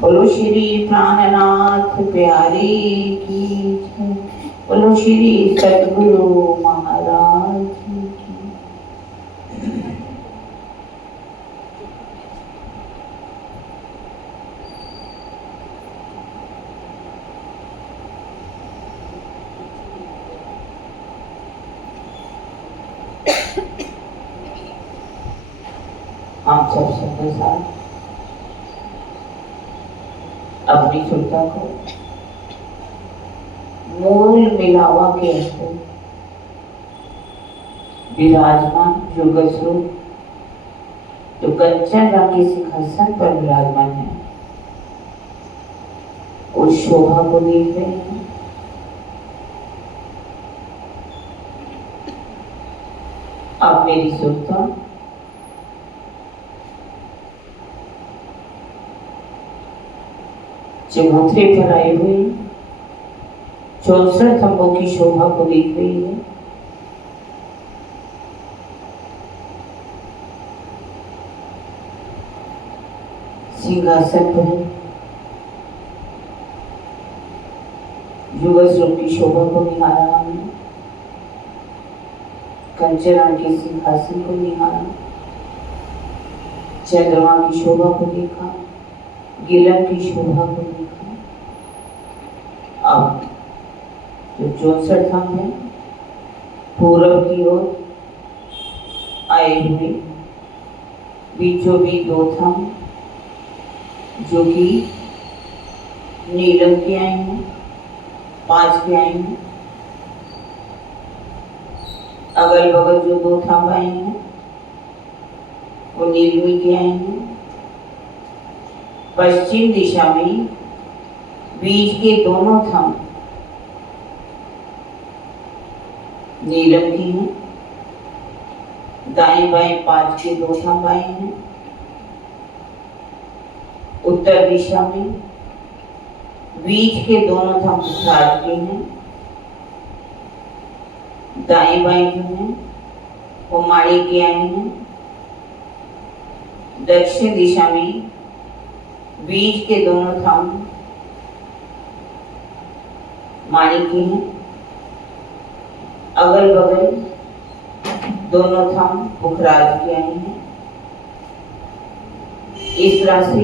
बोलो श्री प्राणनाथ प्यारे की जय। बोलो श्री सद्गुरु महाराज की। आप सब सबके साथ अपनी चिंता को मूल मिलावा के अंदर विराजमान युग स्वरूप जो कंचन रंग के सिंहासन पर विराजमान है उस शोभा को देख रहे हैं। आप मेरी सुनता चबूतरे पर आए हुए 64 खंभों की शोभा को देख रही है। सिंहासन पर युग स्वरूप की शोभा को निहारा हमने, कंचन के सिंहासन को निहारा, चंद्रमा की शोभा को देखा, गिलन की शोभा को देखा। अब जो 64 थंब है पूर्व की ओर आए हुए बीचों बीच 2 थंब जो कि नीलम के आए हैं, 5 के आए हैं। अगल बगल जो 2 थंब आए हैं वो नीलमी के आए हैं। पश्चिम दिशा में बीच के दोनों थंब नीलम की हैं। दाएं बाएं 5 के 2 थंब आए हैं। उत्तर दिशा में बीच के दोनों थंब राज के हैं। दाएं बाएं जो हैं वो माड़ी के आए हैं। दक्षिण दिशा में बीच के दोनों थंब माणी के हैं। अगल बगल दोनों थंब पुखराज के आए हैं। इस तरह से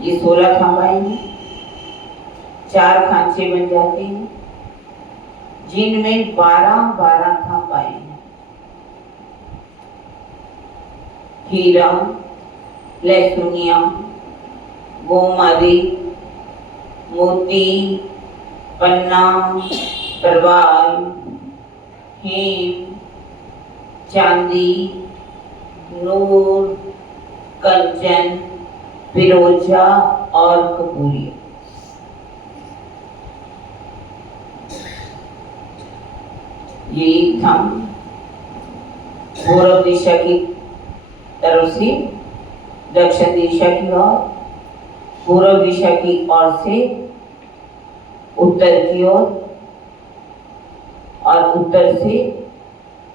ये 16 थंब आए हैं। 4 खांचे बन जाते हैं जिनमें 12-12 थंब आए हैं। हीरा, लहसुनिया, गोमारी, मोती, पन्ना, परवाल, हेम, चांदी, नूर, कंचन, फिरोजा और कपूरिया। ये थंब पूर्व दिशा की तरफ से दक्षिण दिशा की ओर, पूर्व दिशा की ओर से उत्तर की ओर और उत्तर से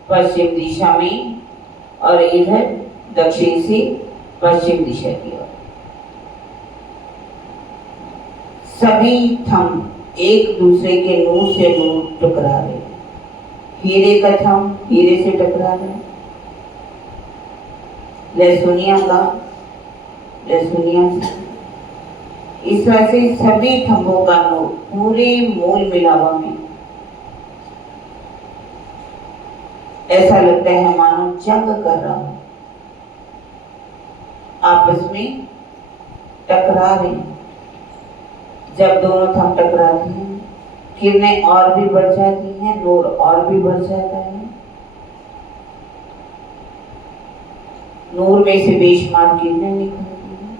पश्चिम दिशा में और इधर दक्षिण से पश्चिम दिशा की ओर। सभी थंब एक दूसरे के नूर से नूर टकरा रहे हैं। हीरे का थंब हीरे से टकरा रहे हैं। लहसुनिया का लहसुनिया से। इस तरह से सभी थंबों का नूर पूरे मूल मिलावा में ऐसा लगता है मानो जंग कर रहा हो, आपस में टकरा रहे हैं। जब दोनों थंब टकराते हैं किरणें और भी बढ़ जाती हैं, नूर और भी बढ़ जाता है। नूर में से बेशुमार किरणें निकलती हैं।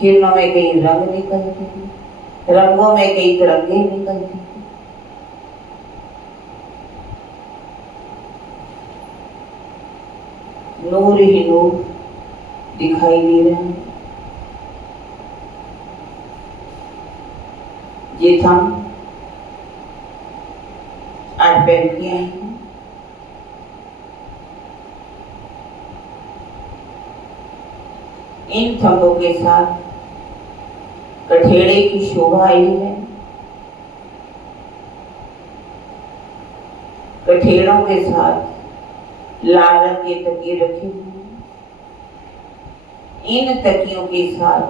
किरणों में कई रंग निकलते हैं, रंगों में कई तरंगे निकलती हैं। नूर ही नूर दिखाई दे रहे हैं। ये थंब 8 पैर के आए हैं। इन थंभों के साथ कठेड़े की शोभा आई है। कठेड़ों के साथ लाल रंग के तकिए रखे हुए हैं। इन तकियों के साथ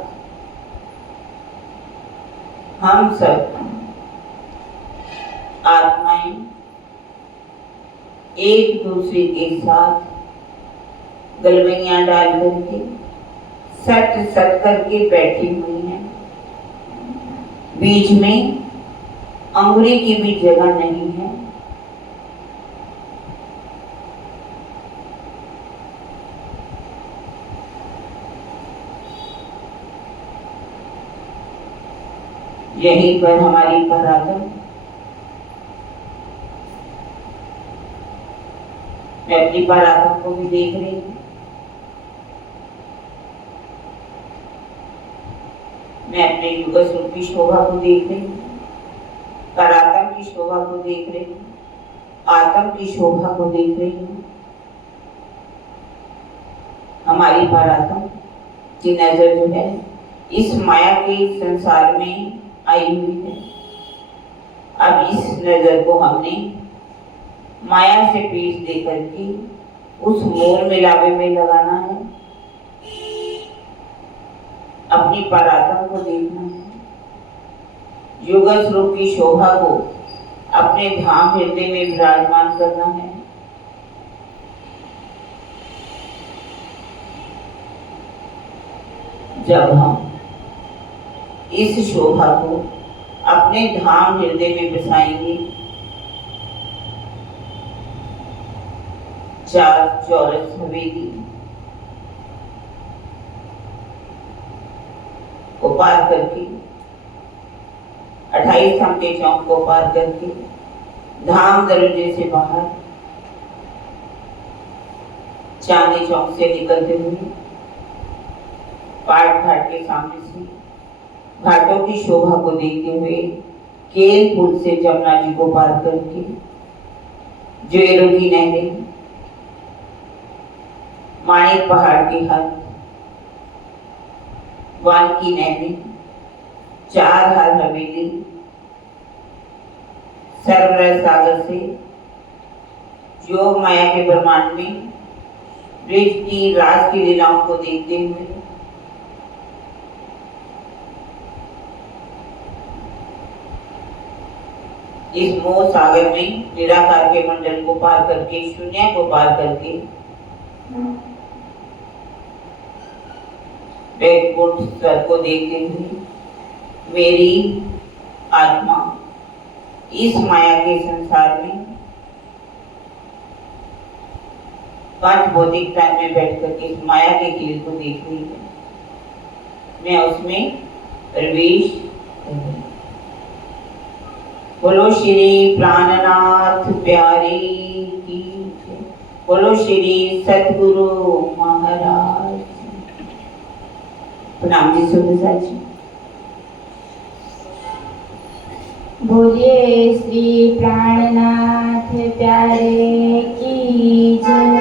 हम सब आत्माएं एक दूसरे के साथ गलवैयां डाल करके सट सट करके बैठी हुई हैं। बीच में अंगुली की भी जगह नहीं है। यहीं पर हमारी पराक्रम, मैं अपनी पराक्रम को भी देख रही हूँ। मैं अपने युग स्वरूप की शोभा को देख रही हूँ, पराक्रम की शोभा को देख रही हूँ, आत्म की शोभा को देख रही हूँ। हमारी पराक्रम की नजर जो है इस माया के संसार में आई हुई है। अब इस नजर को हमने माया से पीठ दे करके उस मोल मिलावे में लगाना है। अपनी पराक्रम को देखना है। युग स्वरूप की शोभा को अपने धाम हृदय में विराजमान करना है। जब हम इस शोभा को अपने धाम हृदय में बसाएंगे, चार चौरस हवेली को पार करके 28 खंभे चौक को पार करके धाम दरवाजे से बाहर चांदनी चौक से निकलते हुए पाट घाट के सामने से घाटों की शोभा को देखते हुए केल पुल से जमुना जी को पार करके ज्वेरों की नहरें, माणिक पहाड़ के हद, वान की नहरें, चार हाल हवेली, सरवरस सागर से योग माया के ब्रह्मांड में ब्रज की राज की लीलाओं को देखते हुए इस मोह सागर में निराकार के मंडल को पार करके, शून्य को पार करके वैकुंठ स्वर को देखते हुए मेरी आत्मा इस माया के संसार में पांच भौतिक तन में बैठ करके इस माया के खेल को देख रही है। मैं उसमें प्रवेश कर रही हूं। बोलो श्री प्राणनाथ प्यारे की जय। बोलो श्री सतगुरु महाराज। प्रणाम जी सुरेशा जी। बोलिए श्री प्राणनाथ प्यारे की जय।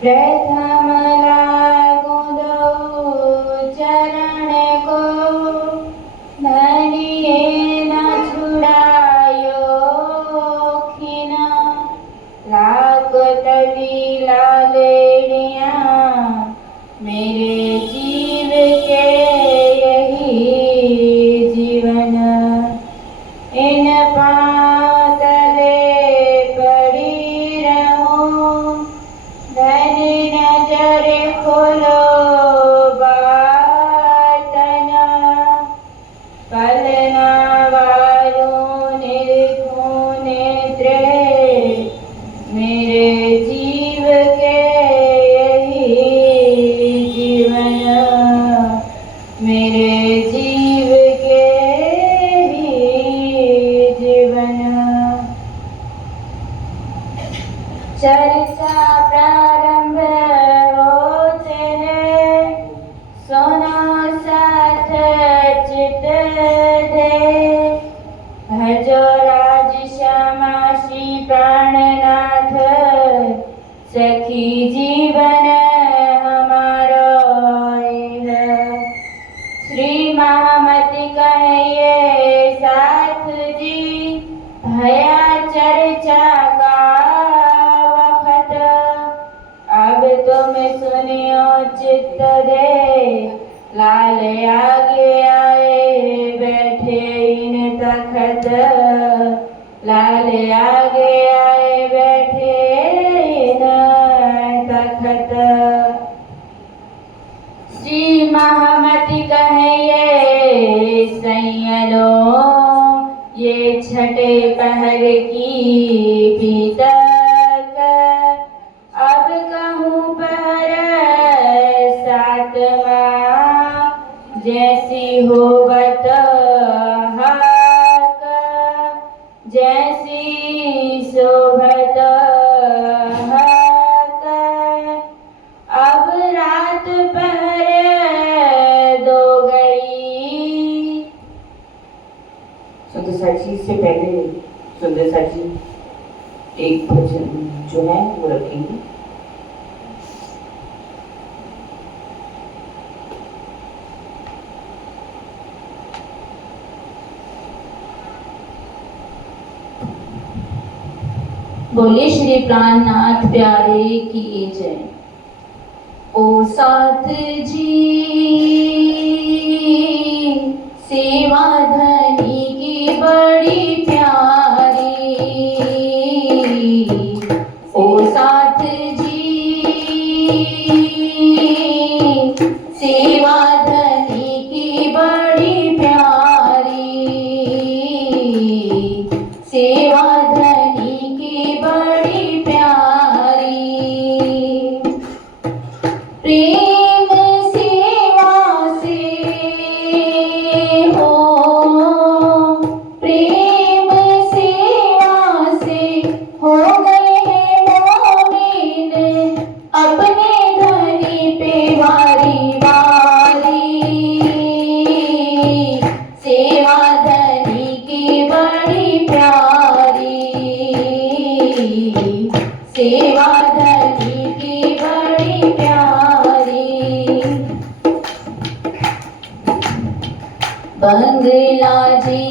प्रथम लागू दो चरण को, धनिये न छुड़ायो खिना, लाख तभी लालेड़िया मेरे जीव के यही जीवन। इन पातले पड़ी रहूं, धनी नजर खोलो बातना, पलना वालों निर्गुण नेत्रे मेरे जीव के यही जीवन। मेरे जीव के ही जीवन। चर्चा प्रारंभ होते हैं, सोनो साथ चित दे, भजो राज श्यामा श्री प्राणनाथ, सखी जीवन हमारो में सुनियो चित्त दे, लाल आगे आए बैठे इन तखत, लाल आगे आए बैठे इन तखत। श्री महामति कहे ये सैयलो, ये छठे पहर की बीतक, अब कहूँ पहर सातवा, जैसी होवत हक, जैसी शोभत हक। अब रात पहर दो गई। सुंदर साची से पहले सुंदर साची एक भजन जो है वो रखेंगे। बोलिए श्री प्राणनाथ प्यारे की जय। ओ साथ जी सेवा धनी की बड़ी प्यारी, ओ साथ जी सेवा धनी की बड़ी प्यारी, सेवा धनी की बड़ी प्यारी। प्रेम सेवा से हो, प्रेम सेवा से हो गए हैं मोमिन, अपने धनी पे वारी वारी, सेवा धनी की बड़ी प्यारी, सेवा धनी की बड़ी प्यारी। बंगला जी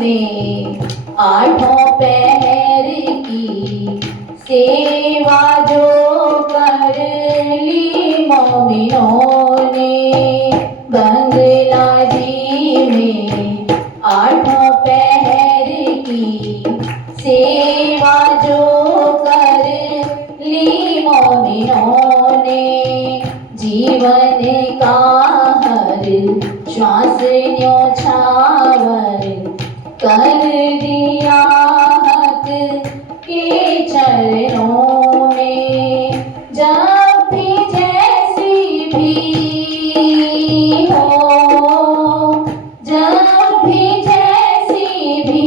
में आठों पहर की सेवा जो कर ली मोमिनों ने, बंगला जी में आठों पहर की सेवा जो कर ली मोमिनों ने, जीवन का हर श्वास न्योछावर कर दिया हक के चरणों में। जब भी जैसी भी हो, जब भी जैसी भी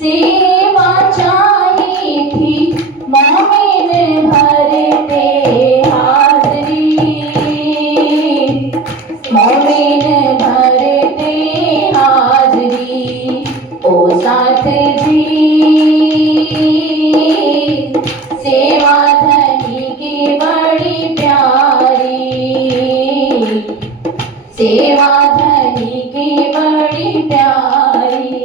सेवा चाहिए थी, मोमिन भरते हाजरी, मोमिन भरते हाजरी। ओ साथ जी सेवा धनी की बड़ी प्यारी, सेवा धनी की बड़ी प्यारी।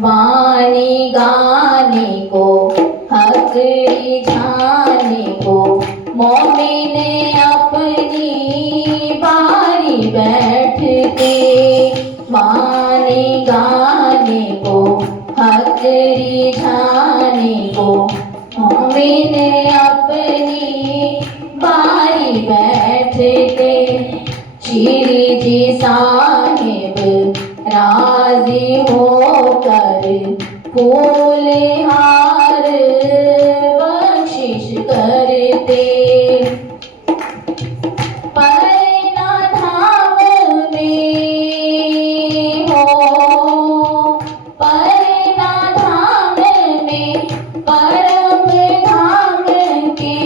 वाणी गाने को हक रिझाने को मोमिन अपनी बारी बैठते, वाणी गाने को हक रिझाने को मोमिन अपनी बारी बैठते। श्री जी साहिब राजी होकर फूल हार बख्शिश करते, परना धाम में हो, परना धाम में परम धाम के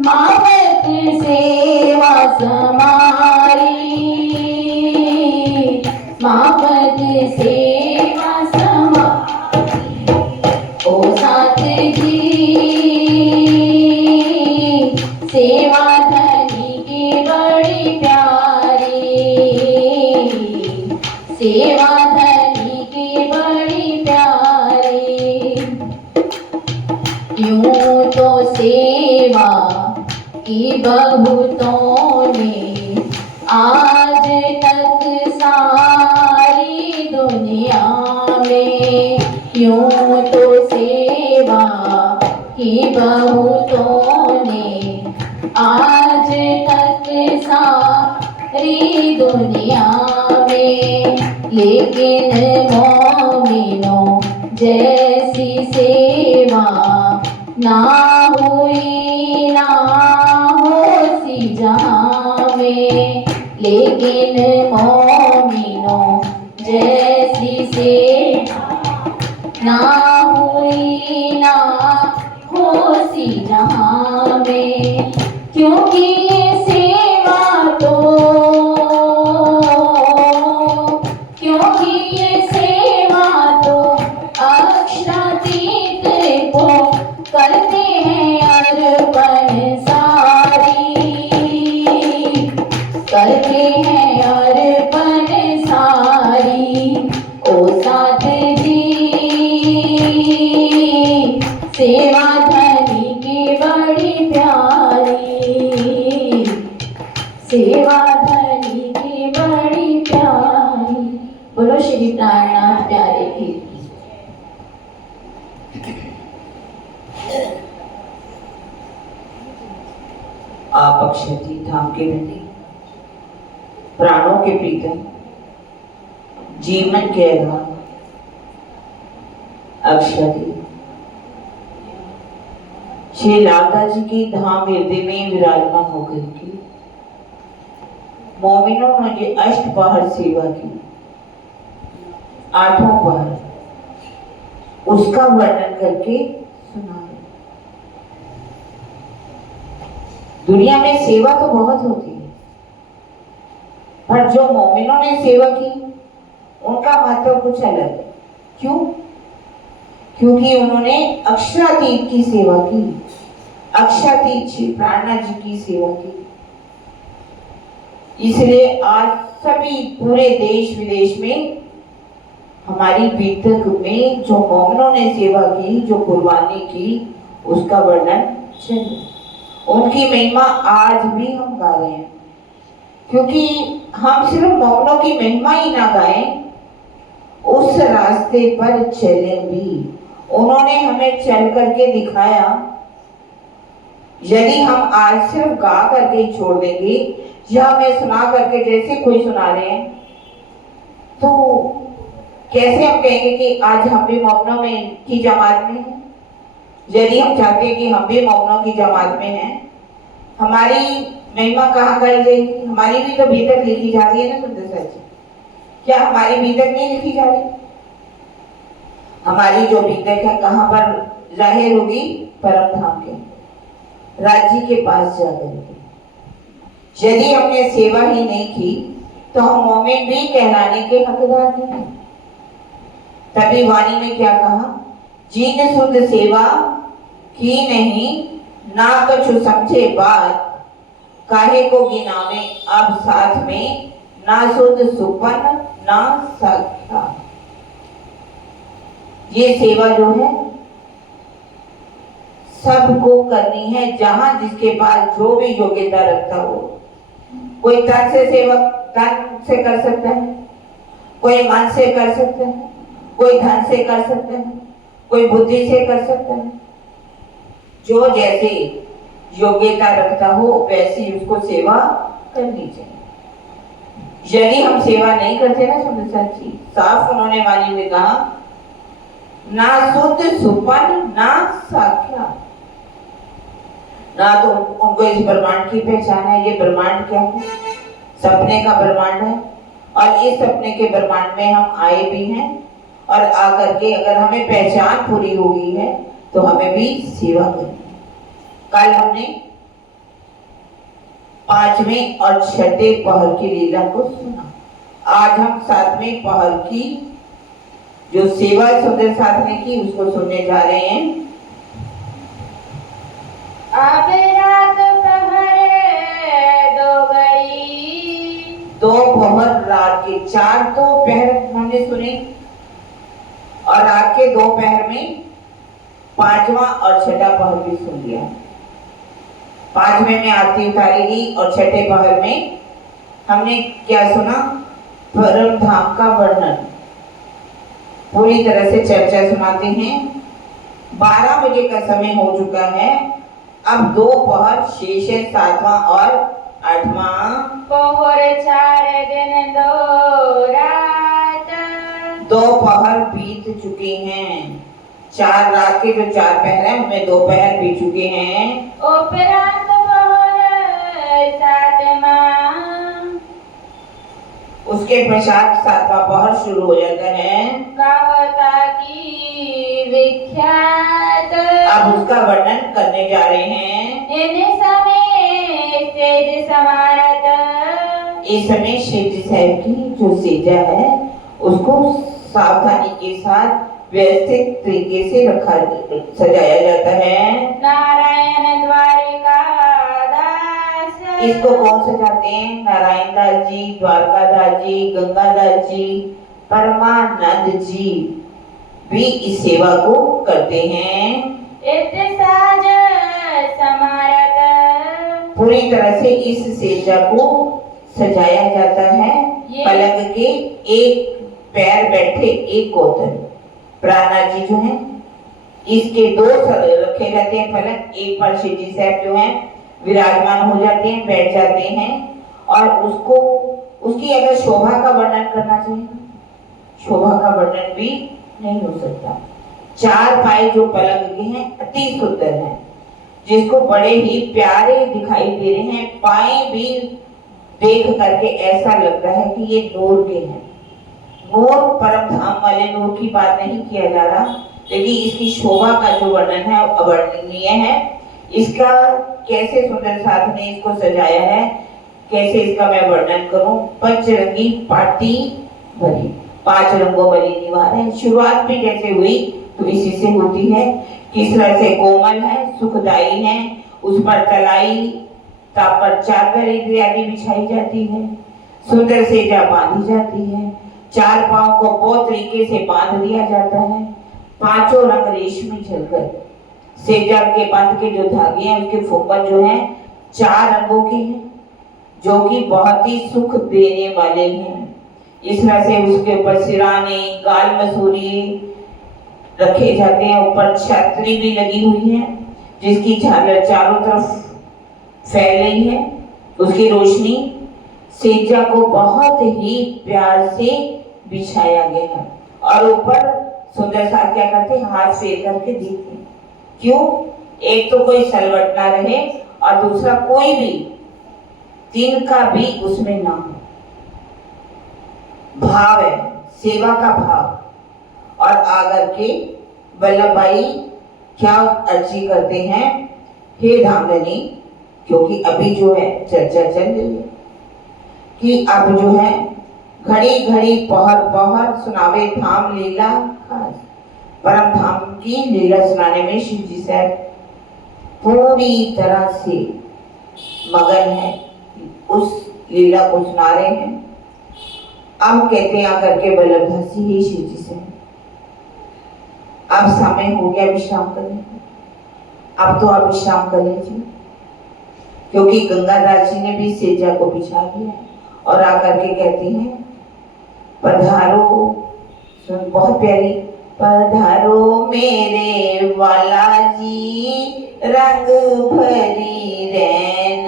मावत सेवा समारी, मावत सेवा समारी। ओ साथ जी सेवा धनी की बड़ी प्यारी, सेवा धनी की बड़ी प्यारी। यूं तो सेवा कि बहुतों ने आज तक सारी दुनिया में यूं तो सेवा की बहुतों ने आज तक सारी दुनिया में, लेकिन मोमिनों जैसी सेवा ना हुई ना होसी जहाँ में, लेकिन मोमिनों जैसी सेवा ना हुई ना होसी जहाँ में, क्योंकि ये सेवा तो क्योंकि ये सेवा तो अक्षरातीत को करते हैं अर्पण सारी, करते हैं अर्पण सारी। ओ साथ जी सेवा धनी की बड़ी प्यारी, सेवा धनी की बड़ी प्यारी। बोलो श्री प्राणनाथ प्यारे की। आप अक्षती धाम के बंदी, प्राणों के प्रीतम, जीवन के आधार अक्षती श्री लालदास जी की धाम हृदय में विराजमान होकर की मोमिनों ने जो अष्टपहर सेवा की, आठों पहर, उसका वर्णन करके सुना है। दुनिया में सेवा तो बहुत होती है, पर जो मोमिनों ने सेवा की उनका महत्व कुछ अलग है। क्यों? क्योंकि उन्होंने अक्षरातीत की सेवा की, अक्षरातीत श्री प्राणनाथ जी की सेवा की। इसलिए आज सभी पूरे देश विदेश में हमारी बीतक में जो मोमिनों ने सेवा की, जो कुर्बानी की, उसका वर्णन चले। उनकी महिमा आज भी हम गा रहे हैं, क्योंकि हम सिर्फ मोमिनों की महिमा ही ना गाएं, उस रास्ते पर चले भी। उन्होंने हमें चल करके दिखाया। यदि हम आज सिर्फ गा करके छोड़ देंगे या हमें सुना करके जैसे कोई सुना रहे हैं, तो कैसे हम कहेंगे कि आज हम भी मोमिनों में की जमात में हैं? यदि हम चाहते हैं कि हम भी मोमिनों की जमात में हैं, हमारी महिमा कहाँ गाई जाएगी? हमारी भी तो बीतक लिखी जा रही है ना सुंदर सच। क्या हमारी बीतक नहीं लिखी जा रही? हमारी जो बीतक है कहाँ पर जाहिर होगी? परम धाम के राज्य के पास जाकर के। यदि हमने सेवा ही नहीं की तो हम मोमिन भी कहलाने के हकदार नहीं। तभी वाणी में क्या कहा? जिन शुद्ध सेवा की नहीं, ना कछु समझे बात, काहे को गिनावे अब साथ में, ना शुद्ध सुपन ना साक्षात। ये सेवा जो है सबको करनी है, जहां जिसके पास जो भी योग्यता रखता हो। कोई तन से सेवा तन से कर सकता है, कोई मन से कर सकता है, कोई धन से कर सकता है, कोई बुद्धि से कर सकता है। जो जैसे योग्यता रखता हो वैसी उसको सेवा करनी चाहिए। यदि हम सेवा नहीं करते ना सुंदर साथी, साफ उन्होंने वाणी में कहा, ना शुद्ध सुपन ना साक्षात। ना तो उनको इस ब्रह्मांड की पहचान है। ये ब्रह्मांड क्या है? सपने का ब्रह्मांड है, और इस सपने के ब्रह्मांड में हम आए भी हैं, और आकर के अगर हमें पहचान पूरी हो गई है तो हमें भी सेवा करनी है। कल हमने 5वें और 6ठे पहर की लीला को सुना। आज हम 7वें पहर की जो सेवा सुंदर साथ ने की उसको सुनने जा रहे हैं। अब रात पहर दो गई, दोपहर रात के 4 दोपहर हमने सुने, और रात के दोपहर में 5वां और 6ठा पहर भी सुन लिया। पांचवें में आरती उतारेगी और छठे पहर में हमने क्या सुना? परम धाम का वर्णन पूरी तरह से चर्चा सुनाते हैं। 12 बजे का समय हो चुका है। अब 2 पहर शेष है, 7वां और 8वां। पोहर 4 दिन 2 रात। 2 पहर बीत चुके हैं। 4 रात के जो 4 पहर हैं उनमें 2 पहर बीत चुके हैं। उपरांत पहर 7वां। उसके पश्चात 7वां पहर शुरू हो जाता है। कहता की विख्यात। अब उसका वर्णन करने जा रहे हैं। इन समय तेज समारत। इस समय शेष साहब की जो सेजा है उसको सावधानी के साथ व्यवस्थित तरीके से सजाया जाता है। नारायण द्वारिका दास। इसको कौन सजाते हैं? नारायण दास जी, द्वारकादास जी, गंगादास जी, परमानंद जी भी इस सेवा को करते हैं। इत्साज समारत। पूरी तरह से इस सेजा को सजाया जाता है। पलंग के एक पैर बैठे एक कोतर प्राणा जी जो हैं इसके 2 रखे जाते हैं पलंग। एक पर श्री जी साहब जो हैं विराजमान हो जाते हैं, बैठ जाते हैं और उसको उसकी अगर शोभा का वर्णन करना चाहिए, शोभा का वर्णन भी नहीं हो सकता। 4 पाए जो पलंग के हैं अति सुंदर हैं, जिसको बड़े ही प्यारे दिखाई दे रहे हैं। पाए भी देख करके ऐसा लगता है कि ये नूर के हैं। नूर परम धाम वाले नूर की बात नहीं किया जा रहा, लेकिन इसकी शोभा का जो वर्णन है अवर्णनीय है। इसका कैसे सुंदर साथ ने इसको सजाया है, कैसे इसका मैं वर्णन करूं। पंचरंगी पाटी भरी, 5 रंगों वाली दीवार है। शुरुआत भी जैसे हुई तो इसी से होती है। किस तरह से कोमल है, सुखदायी है। उस पर तलाई पर चादर इत्यादि बिछाई जाती है। सुंदर सेजा बांधी जाती है। 4 पांव को बहुत तरीके से बांध दिया जाता है। 5 रंग रेशमी झलकर सेजा के बंध के जो धागे हैं उसके फुम्बन जो हैं 4 रंगों के हैं, जो कि बहुत ही सुख देने वाले हैं। इस तरह से उसके ऊपर सिराने, गाल मसूरी रखे जाते हैं। ऊपर छतरी भी लगी हुई है जिसकी झालर चारों तरफ फैल रही है। उसकी रोशनी सेजा को बहुत ही प्यार से बिछाया गया है और ऊपर सुंदर सा क्या करते हैं, हाथ फेर करके देखते हैं। क्यों? एक तो कोई सलवट ना रहे और दूसरा कोई भी तिनका भी उसमें ना हो। भाव है, सेवा का भाव। और आकर के वल्लभ भाई क्या अर्जी करते हैं, हे धामधनी, क्योंकि अभी जो है चर्चा चल रही है कि अब जो है घड़ी घड़ी पहर पहर सुनावे धाम लीला खास। परम धाम की लीला सुनाने में शिव जी साहब पूरी तरह से मगन है, उस लीला को सुना रहे हैं। अब कहते हैं आकर के वल्लभ दास जी, हे शिव जी साहब, अब समय हो गया विश्राम करने का, अब तो आप विश्राम कर लीजिए। क्योंकि गंगादास जी ने भी सेजा को बिछा दिया और आकर के कहते हैं, पधारो, सुन बहुत प्यारी, पधारो मेरे वाला जी रंग भरी रैन,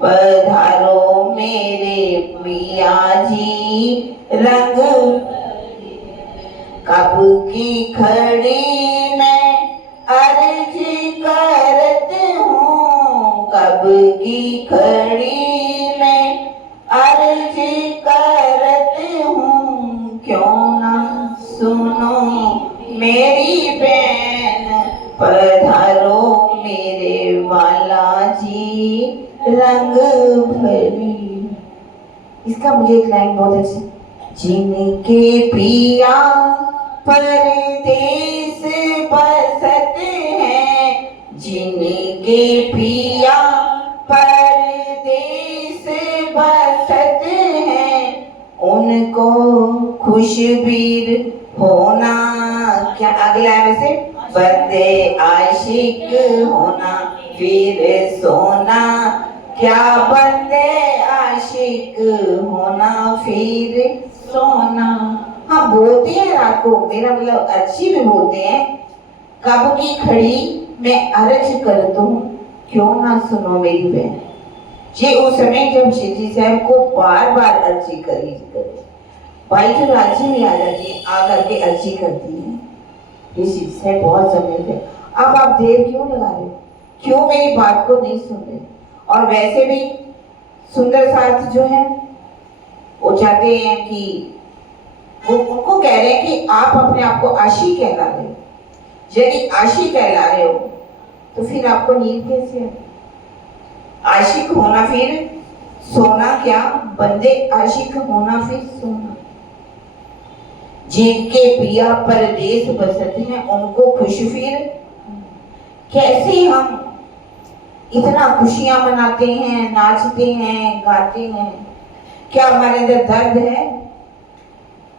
पधारो मेरे मिया जी रंग, कब की खड़ी मैं अर्ज करत हूँ, कब की खड़ी मैं अर्ज करत हूँ, क्यों ना सुनो मेरी बहन, पधारो मेरे वाला जी रंग भरी। इसका मुझे एक लाइन बहुत अच्छी, जिनके पिया परदेस बसत हैं, जिनके पिया परदेस बसत हैं, उनको खुशबीर होना, क्या अगला है वैसे, बंदे आशिक होना। फिर सोना, क्या बंदे आशिक होना फिर सोना। हाँ बोलते हैं रात को, मेरा मतलब अच्छी भी बोलते हैं। कब की खड़ी मैं अर्ज कर दूं, क्यों ना सुनो मेरी बहन। ये उस समय जब शिवजी साहब को बार बार अर्जी करी भाई जो राजी में आ जाती है, आ करके अर्जी करती है, ये शिवजी साहब बहुत समय से अब आप देर क्यों लगा रहे हो, क्यों मेरी बात को नहीं सुन रहे। और वैसे भी सुंदर साथ जो है वो चाहते हैं कि वो उनको कह रहे हैं कि आप अपने आप को आशी कहला रहे हो। यदि आशी कहला रहे हो तो फिर आपको नींद कैसे है। आशिक होना फिर सोना, क्या बंदे आशिक होना फिर सोना। जिनके पिया परदेस बसते हैं उनको खुश फिर। कैसे हम इतना खुशियां मनाते हैं, नाचते हैं, गाते हैं, क्या हमारे अंदर दर्द है।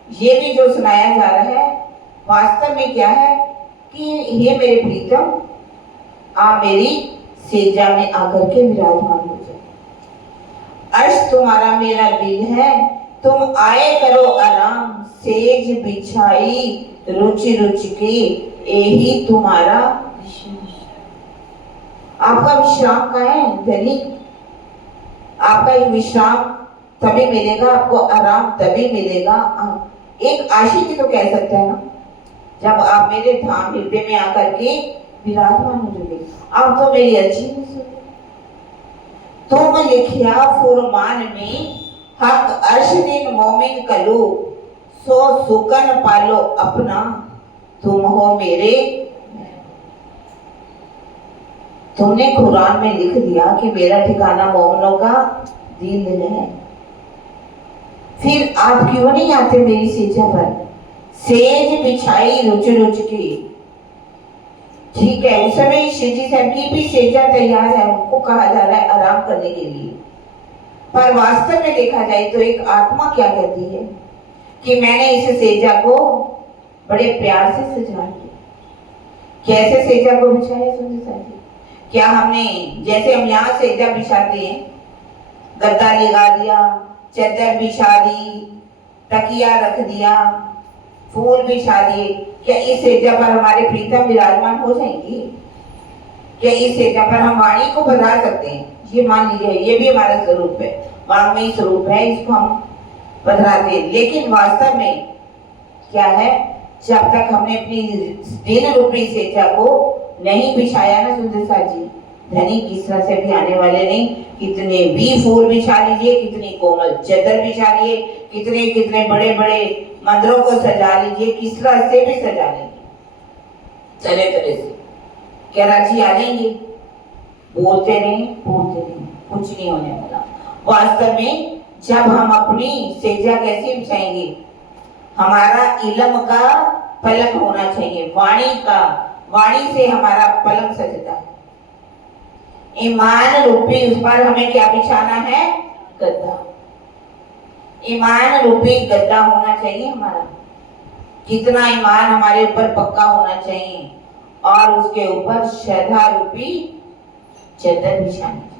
ये भी जो सुनाया जा रहा है वास्तव में क्या है कि ये मेरे प्रीतम आप मेरी सेजा में आकर के विराजमान हो जाए। अर्श तुम्हारा मेरा दिल है, तुम आए करो आराम, सेज बिछाई रुचि रुचि की, यही तुम्हारा आपका विश्राम कहाँ है धनी। आपका एक विश्राम तभी मिलेगा, आपको आराम तभी मिलेगा। एक आशिक तो कह सकते हैं ना, जब आप मेरे धाम हृदय में आकर के विराजमान हो जाओगे। अब तो मेरी अच्छी नहीं सुनी, तुम लिखिया फुरमान में हक अर्श दिन मोमिन कलो, सो सुकन पालो अपना, तुम हो मेरे। तुमने कुरान में लिख दिया कि मेरा ठिकाना मोमिनों का दिल है, फिर आप क्यों नहीं आते मेरी सेजा पर। सेज बिछाई रुच रुच की, ठीक है उस समय शिवजी साहब की भी सेजा तैयार है, उनको कहा जा रहा है आराम करने के लिए। पर वास्तव में देखा जाए तो एक आत्मा क्या कहती है कि मैंने इस सेजा को बड़े प्यार से सजा दिया। कैसे सेजा को बिछाया शिवजी साहब? क्या हमने जैसे हम यहाँ सेजा बिछाते हैं, गद्दा लगा दिया, चादर बिछा दी, तकिया रख दिया, फूल बिछा दिए, क्या इस सेजा पर हमारे प्रीतम विराजमान हो जाएंगी? क्या इस सेजा पर हम वाणी को बढ़ा सकते हैं? ये मान लीजिए ये भी हमारा स्वरूप है, वांग्मयी स्वरूप है, इसको हम बढ़ाते हैं। लेकिन वास्तव में क्या है, जब तक हमने अपनी दिल रूपी सेजा को नहीं बिछाया ना सुंदर सा जी, धनी किस तरह से भी आने वाले नहीं। कितने भी फूल बिछा लीजिए, कितनी कोमल चादर बिछा लिए, कितने कितने बड़े बड़े मंदिरों को सजा लीजिए, किस तरह से भी सजा लीजिए, तरह तरह से, क्या राजी आ जाएंगे? बोलते नहीं, कुछ नहीं होने वाला। वास्तव में जब हम अपनी सेजा कैसे बिछाएंगे, हमारा इल्म का पलक होना चाहिए, वाणी से हमारा पलक सजता है। ईमान रूपी उस पर हमें क्या बिछाना है? गद्दा। ईमान रूपी गद्दा होना चाहिए हमारा। कितना ईमान हमारे ऊपर पक्का होना चाहिए, और उसके ऊपर श्रद्धा रूपी चादर बिछानी चाहिए।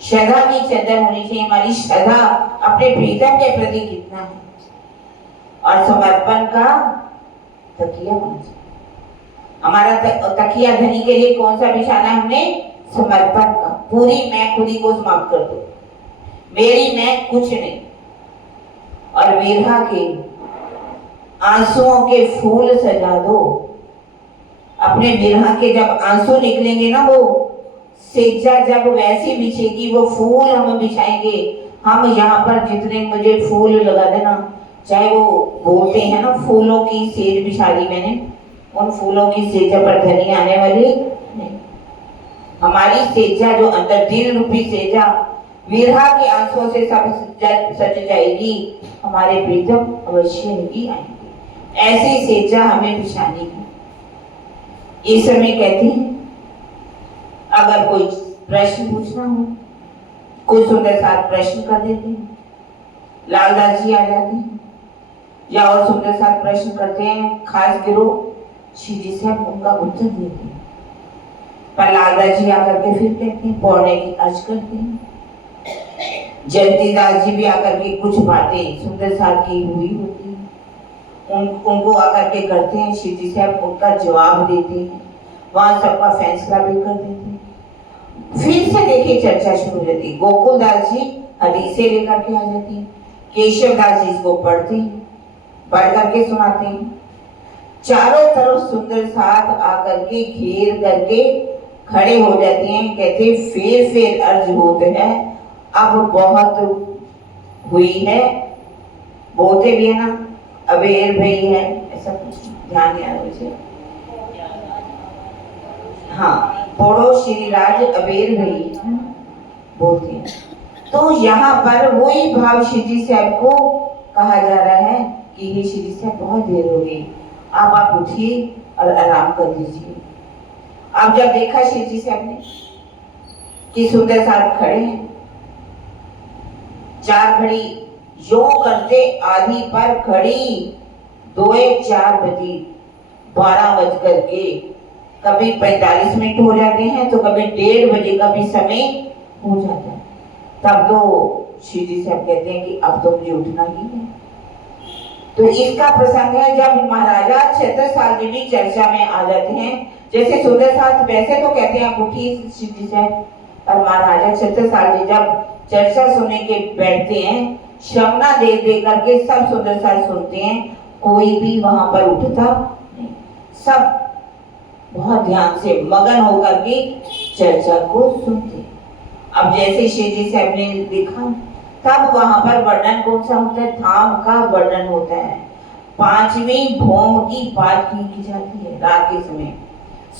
श्रद्धा की चादर होनी चाहिए। हमारी श्रद्धा अपने प्रीतम के प्रति कितना है, और समर्पण का तकिया होना चाहिए। हमारा तकिया धनी के लिए कौन सा बिछाना है हमने? समर्पण का। पूरी मैं खुदी को समाप्त कर दो, मेरी मैं कुछ नहीं। और विरहा के आंसुओं के फूल सजा दो। अपने विरहा के जब आंसू निकलेंगे ना, वो सेजा जब वैसी बिछेगी, वो फूल हम बिछाएंगे। हम यहाँ पर जितने मुझे फूल लगा देना, चाहे वो बोलते हैं ना फूलों की सेज बिछा दी मैंने, उन फूलों की सेजा पर धनी आने वाली नहीं। हमारी सेजा जो अंदर दिल रूपी सेजा विरहा के आंसुओं से सब सज जाएगी, हमारे प्रीतम अवश्य ही आएंगे। ऐसी सेजा हमें बिछानी है। इस समय कहते हैं अगर कोई प्रश्न पूछना हो, कोई सुंदर साथ प्रश्न कर देते हैं, लालदास जी आ जाते हैं, या और सुंदर साथ प्रश्न करते हैं, खास गिरोह शिवजी साहब उनका उत्तर देते हैं। पर लालदास जी आकर के फिर कहते हैं, पौने की अर्ज करते हैं। जयंतीदास जी भी आकर के कुछ बातें सुंदर साथ की हुई होती है, उनको आकर के करते हैं, श्री जी साहब उनका जवाब देते हैं, वहां सबका फैसला भी कर देते हैं। फिर से देखिए चर्चा शुरू हो जाती है। गोकुलदास जी हदीसें लेकर के आ जाती हैं, केशवदास जी इसको पढ़ते हैं, पढ़ करके सुनाते हैं। चारों तरफ सुंदर साथ आकर के घेर करके खड़े हो जाती हैं, कहते फेर अर्ज होते हैं, अब बहुत हुई है, बोलते भी है ना, अबेर भई है, ऐसा कुछ ध्यान नहीं आ रहा मुझे। हाँ, पढ़ो श्री राज अबेर भई बोलते हैं। तो यहाँ पर वही भाव श्री जी साहब को कहा जा रहा है कि ये श्री जी साहब बहुत देर हो गई, अब आप उठिए और आराम कर दीजिए। अब जब देखा श्री जी साहब ने कि सुंदर साथ खड़े हैं, 4 घड़ी यो करते आधी पर घड़ी 2-4 बजे 12 बज करके कभी 45 मिनट हो जाते हैं, तो कभी 1:30 बजे का भी समय हो जाता है। तब तो श्री जी साहब कहते हैं कि अब तो मुझे उठना ही है। तो इसका प्रसंग है जब महाराजा छत्रसाल जी भी चर्चा में आ जाते हैं। जैसे सुंदर साथ वैसे तो कहते हैं आप उठिए श्री जी साहब, और महाराजा छत्रसाल जी जब चर्चा सुनने के बैठते हैं, श्रवणा दे करके सब सुंदर साथ सुनते हैं, कोई भी वहां पर उठता नहीं, सब बहुत ध्यान से मगन होकर के चर्चा को सुनते हैं। अब जैसे श्री जी साहब ने देखा, तब वहां पर वर्णन कौन सा होता है? धाम का वर्णन होता है। 5वीं भौम की बात की जाती है रात के समय।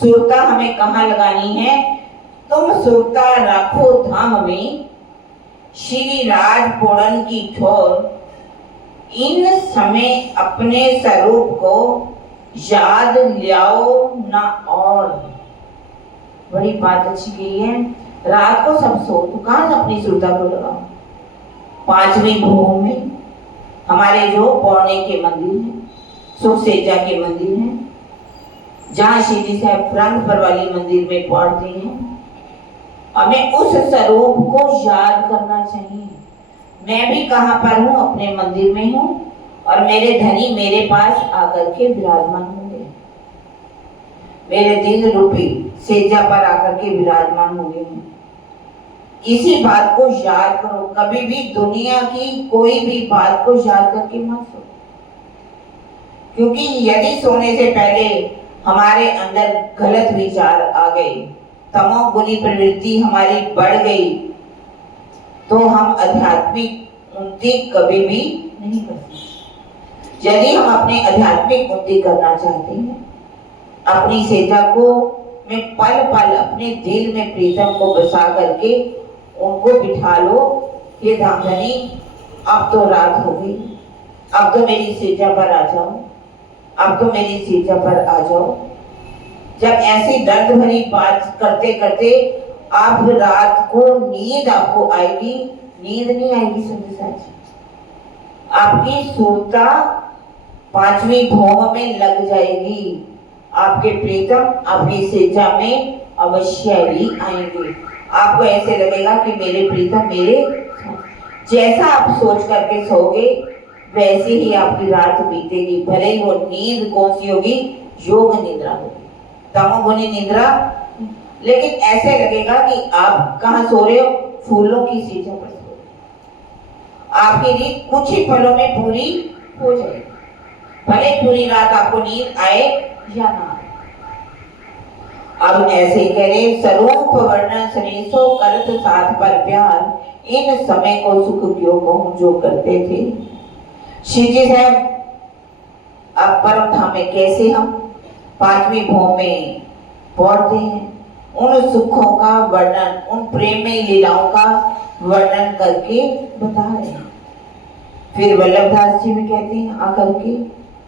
सुरता हमें कहाँ लगानी है? तुम सुरता रखो धाम में, श्री राज पोड़न की ठोर, इन समय अपने स्वरूप को याद लियाओ ना। और बड़ी बात अच्छी कही है, रात को सब सो, तो कहाँ से अपनी सुरता को लगाओ? 5वीं भूमि में हमारे जो पौने के मंदिर है, सुखसेजा के मंदिर है, जहाँ श्री जी साहब रंग पर वाली मंदिर में पढ़ते हैं, हमें उस स्वरूप को याद करना चाहिए। मैं भी कहाँ पर हूँ? अपने मंदिर में हूँ, और मेरे धनी मेरे पास आकर के विराजमान होंगे, मेरे दिल रूपी सेजा पर आकर के विराजमान होंगे हैं। इसी बात को याद करो, कभी भी दुनिया की कोई भी बात को याद करके मत सो, क्योंकि यदि सोने से पहले हमारे अंदर गलत विचार आ गए, तमोगुनी प्रवृत्ति हमारी बढ़ गई, तो हम आध्यात्मिक उन्नति कभी भी नहीं कर सकते। यदि हम अपने आध्यात्मिक उन्नति करना चाहते हैं, अपनी सेजा को में पल पल अपने दिल में प्रीतम को बसा करके उनको बिठा लो। ये धामधनी, अब तो रात हो गई, अब तो मेरी सेजा पर आ जाओ, अब तो मेरी सेजा पर आ जाओ। जब ऐसी दर्द भरी बात करते करते आप रात को नींद आपको आएगी, नींद नहीं आएगी सुंदर साथ, आपकी सुरता 5वीं भौम में लग जाएगी, आपके प्रीतम आपकी सेजा में अवश्य ही आएंगे। आपको ऐसे लगेगा कि मेरे प्रीतम मेरे, जैसा आप सोच करके सोओगे वैसे ही आपकी रात बीतेगी। भले ही वो नींद कौन सी होगी? योग निद्रा होगी, तमोगुनी निद्रा, लेकिन ऐसे लगेगा कि आप कहाँ सो रहे हो? फूलों की सेजा पर सो रहे हो। आपकी नींद कुछ ही पलों में पूरी हो जाएगी, भले पूरी रात आपको नींद आए या ना। अब ऐसे करें, स्वरूप वर्णन सनेसो करत साथ पर प्यार, इन समय को सुख क्यों कहूं जो करते थे। श्री जी साहब अब परम धाम में कैसे हम 5वीं भौम में पढ़ते हैं, उन सुखों का वर्णन, उन प्रेम में लीलाओं का वर्णन करके बता रहे हैं। फिर वल्लभदास जी भी कहते हैं आकर के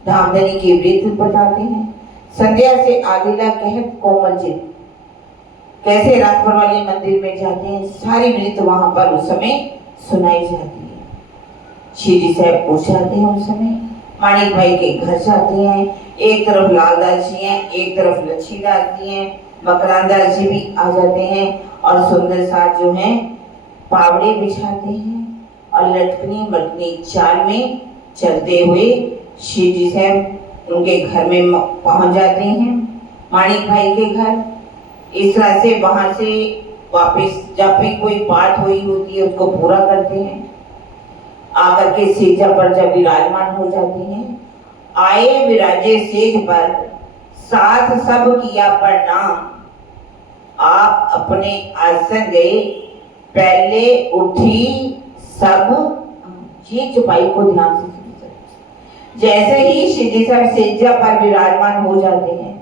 धामधनी की वृत्ति बताते हैं। संध्या से आदिला कहत कोमल जी कैसे रातभर वाले मंदिर में जाते हैं, सारी वृत्ति वहां पर उस समय सुनाई जाती है। श्री जी साहब उठ जाते हैं, उस समय माणिक भाई के घर जाते हैं। एक तरफ लालदास जी हैं, एक तरफ लक्ष्मीदास जी हैं, मकरांदा जी भी आ जाते हैं और सुंदर साथ जो हैं पावड़े बिछाते हैं और लटकनी मटकनी चाल में चलते हुए शिव जी साहब उनके घर में पहुंच जाते हैं, माणिक भाई के घर। इस तरह से वहां से वापस जब भी कोई बात हुई होती है उसको पूरा करते हैं। आकर के सेजा पर जब विराजमान हो जाते हैं, आए विराजे सेज पर साथ सब किया प्रणाम, आप अपने आसन गए पहले उठी सब। ये चौपाई को ध्यान से सुनिए। जैसे ही श्री जी साहब सेजा पर विराजमान हो जाते हैं,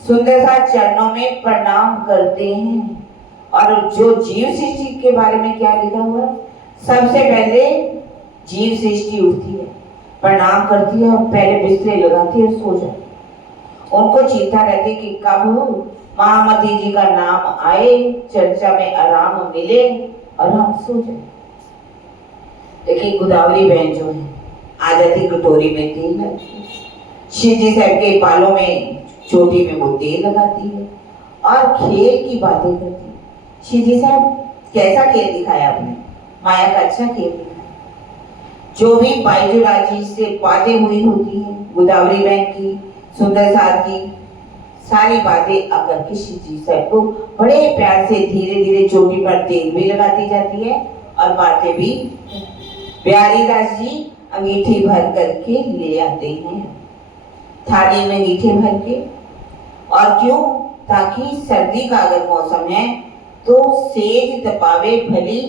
सुंदर सा चरणों में प्रणाम करते हैं। और जो जीव सृष्टि के बारे में क्या लिखा हुआ, सबसे पहले जीव सृष्टि उठती है, प्रणाम करती है और पहले बिस्तरे लगाती है और सो जाती है। उनको चिंता रहती कि कब महामती जी का नाम आए, चर्चा में आराम मिले और हम सो जाए। देखिए गोदावरी बहन जो है आ जाती कटोरी में तेल लगाती है, शिव जी साहब के बालों में चोटी में वो तेल लगाती है और खेल की बातें करती है। शिव जी साहब कैसा खेल दिखाया आपने, माया का अच्छा खेल दिखाया। जो भी बाईजूराज जी से बातें हुई होती हैं, गोदावरी बहन की, सुंदर साथ की, सारी बातें आकर के शिव जी साहब को बड़े प्यार से धीरे धीरे चोटी पर तेल भी लगाती जाती है और बातें भी। बिहारी दास जी अंगीठी भर करके ले आते हैं, थाली में अंगीठे भर के। और क्यों, ताकि सर्दी का अगर मौसम है तो सेज तपावे भली,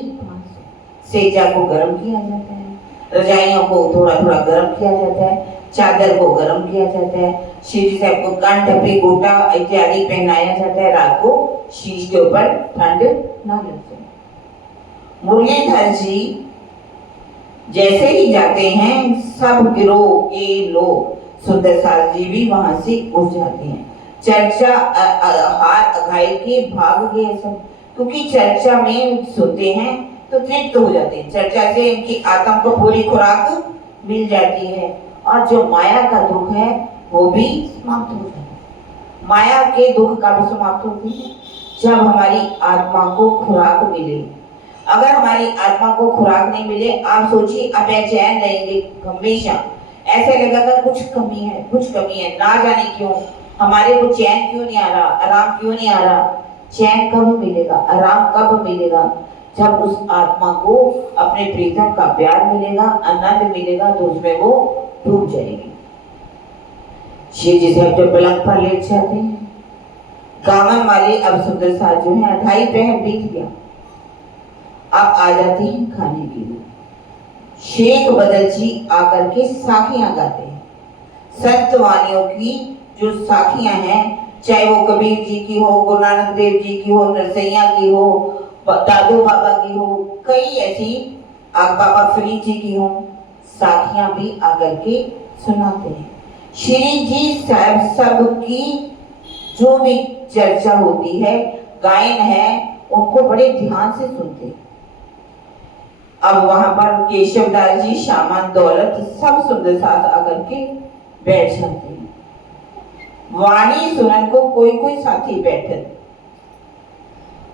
सेजा को गर्म किया जाता है, रजाइयों को थोड़ा थोड़ा गर्म किया जाता है, चादर को गर्म किया जाता है, शिव जी साहब को कान टपी गोटा इत्यादि पहनाया जाता है, रात को शीश के ऊपर ठंड ना लग जाए। मुरलीधर जी जैसे ही जाते हैं, सब गिरोह के लोग, सुंदर साथ जी भी वहां से उठ जाते हैं। चर्चा हाथ अघाई के भाग गए सब, क्योंकि चर्चा में सुनते हैं तो तृप्त हो जाते हैं। चर्चा से इनकी आत्मा को पूरी खुराक मिल जाती है और जो माया का दुख है वो भी समाप्त हो जाता है। माया के दुख का भी समाप्त होती है जब हमारी आत्मा को खुराक मिले। अगर हमारी आत्मा को खुराक नहीं मिले, आप सोचिए आप बेचैन रहेंगे हमेशा, ऐसे लगेगा कुछ कमी है, कुछ कमी है, ना जाने क्यों हमारे को चैन क्यों नहीं आ रहा, आराम क्यों नहीं आ रहा। चैन कब मिलेगा, आराम कब मिलेगा, जब उस आत्मा को अपने प्रीतम का प्यार मिलेगा, आनंद मिलेगा, तो उसमें वो डूब जाएगी। शिव जी साहब जब पलंग पर लेट जाते हैं, गावन वाले अब सुंदर साथ जो है 2:30 पहर बीत गया, अब आ जाते हैं खाने के लिए। शेख बदल जी आकर के साखियां गाते हैं, संत वाणियों की जो साखियां हैं, चाहे वो कबीर जी की हो, गुरु नानक देव जी की हो, नरसैया की हो, दादू बाबा की हो, कई ऐसी बाबा फरीद जी की हो, साखियां भी आकर के सुनाते हैं। श्री जी साहब सबकी जो भी चर्चा होती है, गायन है, उनको बड़े ध्यान से सुनते हैं। अब वहां पर केशवदास जी, शामान दौलत सब सुंदर साथ आकर के बैठ जाते हैं। वाणी सुनन को कोई कोई साथी बैठे।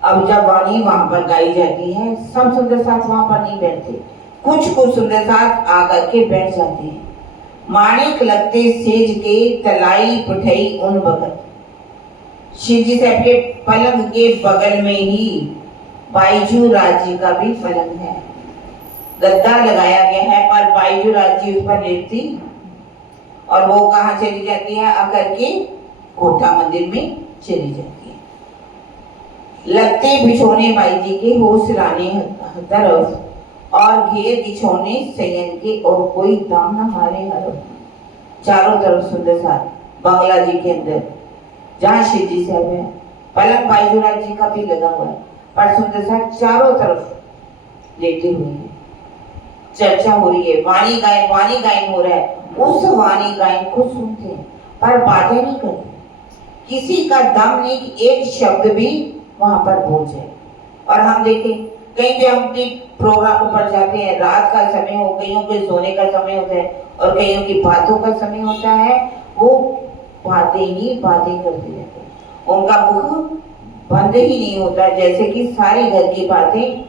अब जब वाणी वहां पर गाई जाती है, सब सुंदर साथ वहां पर नहीं बैठते, कुछ कुछ सुंदर साथ आकर के बैठ जाते हैं। माणिक लगते सेज के तलाई पुठई उन बगल। शिव जी साहब के पलंग के बगल में ही बाईजूराज जी का भी पलंग है, गद्दा लगाया गया है, पर बाईजूराज जी उस पर लेटती और वो कहाँ चली जाती है, आकर के कोठा मंदिर में चली जाती है। लगते बिछोने बाई जी के हो सिराने तरफ और घेर बिछोने सयन के और कोई दाम न मारे हरफ। चारों तरफ सुंदर साथ बंगला जी के अंदर जहाँ शिव जी साहब है, पलंग बाईजूराज जी का भी लगा हुआ है, पर सुंदर साथ चारों तरफ लेटे हुए हैं। चर्चा हो रही है, वाणी गायन हो रहा है। उस वाणी गायन को सुनते हैं पर बातें नहीं करते, किसी का दम नहीं कि एक शब्द भी वहां पर बोल जाए। और हम देखें कहीं भी हम प्रोग्राम पर जाते हैं, रात का समय हो, कईयों के सोने का समय होता है और कईयों की बातों का समय होता है, वो बातें ही बातें करते रहते हैं। उनका मुख बंद ही नहीं होता, जैसे कि सारी घर की बातें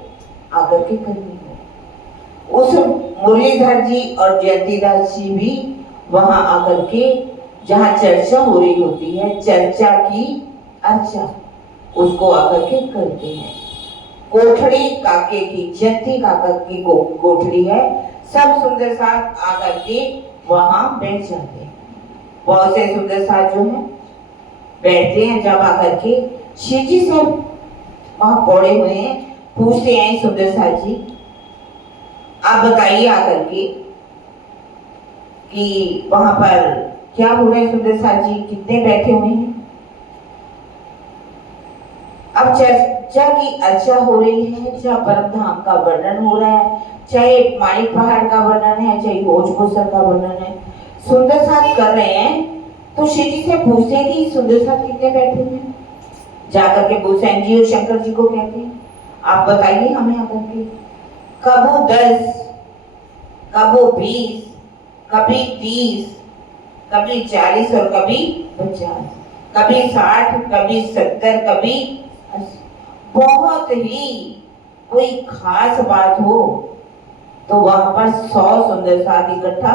आकर के करनी हो। उस मुरलीधर जी और जयंतीदास जी भी वहां आकर के, जहां चर्चा हो रही होती है, चर्चा की अर्चा उसको आकर के करते हैं। कोठड़ी काके की, जयंती काका की कोठड़ी है, सब सुंदर साथ आकर के वहां बैठ जाते हैं। बहुत से सुंदर साथ जो है बैठते हैं, जब आकर के शिव जी से वहां पड़े हुए हैं, पूछते हैं सुंदर साथ जी आप बताइए आकर के कि वहां पर क्या हो रहा है। सुंदर साथ जी कितने बैठे हुए हैं। अब चर्चा की अर्चा हो रही है, चाहे परम धाम का वर्णन हो रहा है, चाहे माणिक पहाड़ का वर्णन है, चाहे भोजपुर का वर्णन है, सुंदर साथ कर रहे हैं। तो श्री जी से पूछते हैं कि सुंदर साथ कितने बैठे हुए हैं। जाकर के गोसाई जी और शंकर जी को कहते हैं आप बताइए हमें आकर के, कबो 10, कबो 20, कभी 30, कभी 40 और कभी 50, कभी 60, कभी 70, कभी 80। बहुत ही कोई खास बात हो तो वहां पर 100 सुंदर साथ इकट्ठा।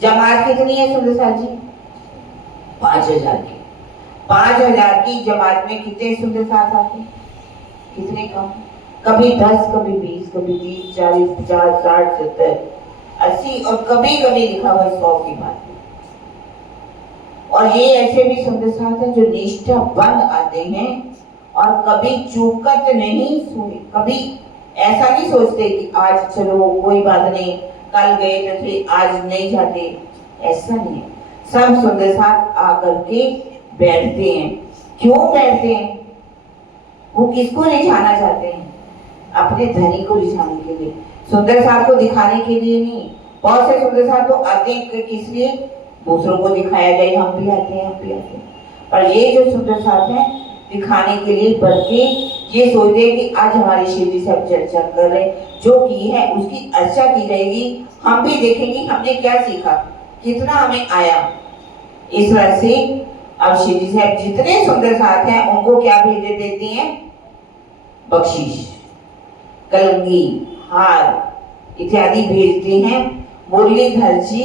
जमात कितनी है सुंदर साथ जी? 5000 की। 5000 की जमात में कितने सुंदर साथ आते हैं? कितने कम? कभी 10, कभी 20, कभी 30, 40, 50, 60, 70, 80 और कभी कभी लिखा हुआ 100 की बात। और ये ऐसे भी सुंदर साथ हैं जो निष्ठा बंद आते हैं और कभी चूकत नहीं सोए, कभी ऐसा नहीं सोचते कि आज चलो कोई बात नहीं, कल गए तो थे आज नहीं जाते, ऐसा नहीं है। सब सुंदर साथ आकर के बैठते हैं। क्यों बैठते हैं? वो किसको रिझाना चाहते हैं? अपने धनी को रिझाने के लिए, सुंदर साथ को दिखाने के लिए नहीं। बहुत से सुंदर साथ तो आते हैं किस लिए? दूसरों को दिखाया जाए हम भी आते हैं, हम भी आते हैं। पर ये जो सुंदर साथ हैं दिखाने के लिए, बल्कि ये सोचते हैं कि आज हमारी शिव जी से हम चर्चा कर रहे हैं, जो की है उसकी अर्चा की जाएगी, हम भी देखेंगे हमने क्या सीखा, कितना हमें आया। इस तरह से अब शिव जी से जितने सुंदर साथ हैं उनको क्या भेज देती हैं? बख्शीश, कलंगी, हार इत्यादि भेजते हैं। मुरलीधर जी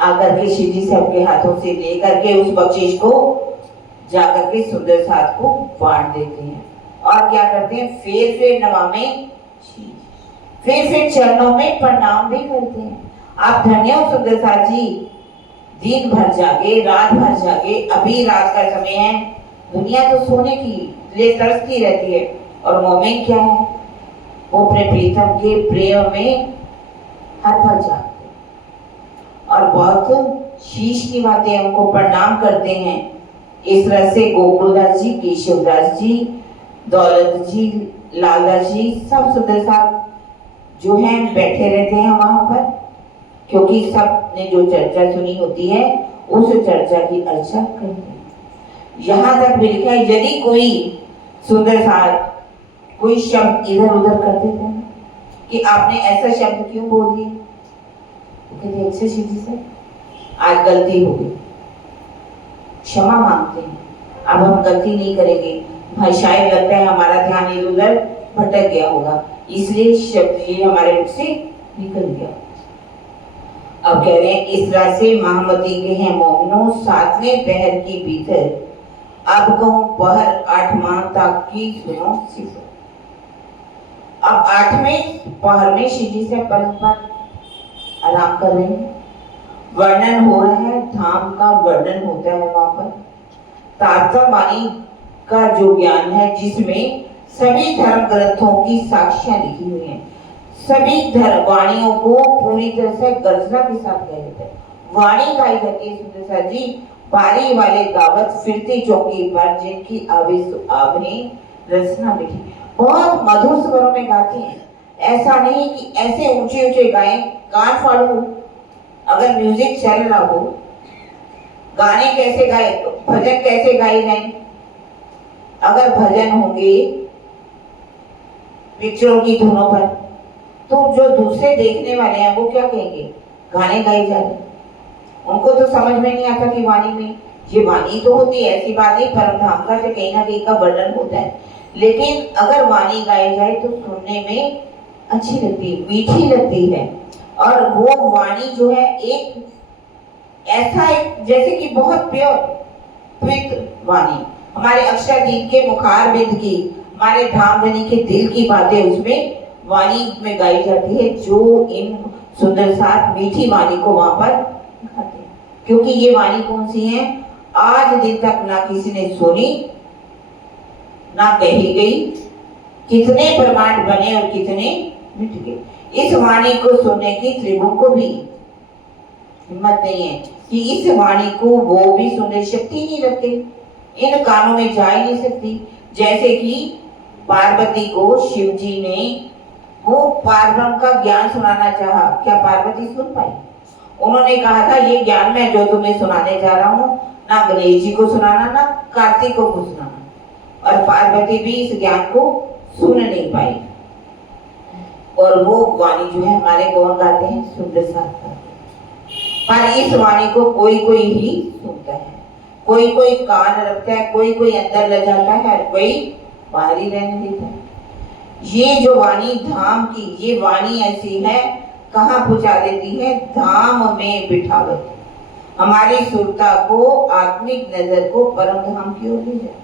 आकर के शिव जी से अपने हाथों से लेकर के उस बख्शीश को जाकर के सुंदर साथ को बांट देते हैं। और क्या करते हैं? फेर नवा में फेर चरणों में प्रणाम भी करते हैं। आप धन्य हो सुंदर साथ जी, दिन भर जागे, रात भर जागे, अभी रात का समय है, दुनिया तो सोने की लिए तरसती रहती है, और मोमिन क्या है? वो अपने प्रीतम के प्रेम में हर पल जागते और बहुत शीश की बातें उनको प्रणाम करते हैं। इस तरह से गोकुलदास जी, केशवदास जी, दौलत जी, लालदास जी सब सुंदर साथ जो हैं बैठे रहते हैं वहां पर, क्योंकि सब ने जो चर्चा सुनी होती है उस चर्चा की अर्चा करते हैं। यहाँ तक भी लिखा है यदि कोई सुंदर साथ कोई शब्द इधर उधर कर देता है कि आपने ऐसा शब्द क्यों बोल दिया, कहते अच्छे शिव जी से आज गलती हो गई, क्षमा मांगते हैं, अब हम गलती नहीं करेंगे। भाई शायद लगता है हमारा ध्यान इधर उधर भटक गया होगा, इसलिए शब्द ये हमारे मुख से निकल गया। अब कह रहे हैं इस तरह से महामती के हैं मोमनो 7वें पहर की भीतर, अब कहूं पहर 8 माह तक की सुनो सिफर। अब 8वें पहर में शिव जी से परस्पर आराम कर रहे हैं, वर्णन हो रहा है, धाम का वर्णन होता है वहां पर। तारतम्य वाणी का जो ज्ञान है जिसमें सभी धर्म ग्रंथों की साक्ष्यां लिखी हुई हैं, सभी धर्म वाणियों को पूरी तरह से गर्जना के साथ कह देते हैं। वाणी गाई जाती है सुंदर साथ जी, बारी वाले गावत फिरती चौकी पर जिनकी आभनी रचना लिखी, बहुत मधुर स्वरों में गाती हैं। ऐसा नहीं कि ऐसे ऊंचे ऊंचे गाएं, कान फाड़ू, अगर म्यूजिक चल रहा हो, गाने कैसे गाए, भजन कैसे गाए जाए। अगर भजन होंगे पिक्चरों की धुनों पर, तो जो दूसरे देखने वाले हैं वो क्या कहेंगे? गाने गाए जा रहे, उनको तो समझ में नहीं आता कि वाणी में ये वाणी तो होती है, ऐसी बात नहीं, परम धाम का कहीं ना कहीं का वर्णन होता है, लेकिन अगर वाणी गाई जाए तो सुनने में अच्छी लगती है, मीठी लगती है। और वो वाणी जो है एक ऐसा एक जैसे कि बहुत प्योर पवित्र वाणी, हमारे अक्षरदीप के मुखार बिंद की, हमारे धामधनी के दिल की बातें उसमें वाणी में गाई जाती है, जो इन सुंदर साथ मीठी वाणी को वहां पर दिखाते हैं। क्योंकि ये वाणी कौन सी है, आज दिन तक ना किसी ने सुनी ना कही गई, कितने प्रमाण बने और कितने मिट गए। इस वाणी को सुनने की त्रिभुवन को भी हिम्मत नहीं है कि इस वाणी को वो भी सुनने शक्ति नहीं रखते, इन कानों में जा ही नहीं सकती। जैसे कि पार्वती को शिव जी ने वो पारब्रह्म का ज्ञान सुनाना चाहा, क्या पार्वती सुन पाई? उन्होंने कहा था ये ज्ञान मैं जो तुम्हें सुनाने जा रहा हूँ, ना गणेश जी को सुनाना ना कार्तिक को सुनाना, और पार्वती भी इस ज्ञान को सुन नहीं पाई। और वो वाणी जो है हमारे कौन गाते हैं, सुंदर साथ गाते हैं। पर इस वाणी को कोई कोई ही सुनता है, कोई कोई कान रखता है, कोई कोई अंदर ले जाता है, कोई बाहर ही रहने देता है। ये जो वाणी धाम की, ये वाणी ऐसी है, कहाँ पहुंचा देती है, धाम में बिठावत, हमारी सुरता को, आत्मिक नजर को परम धाम की ओर ले जाए।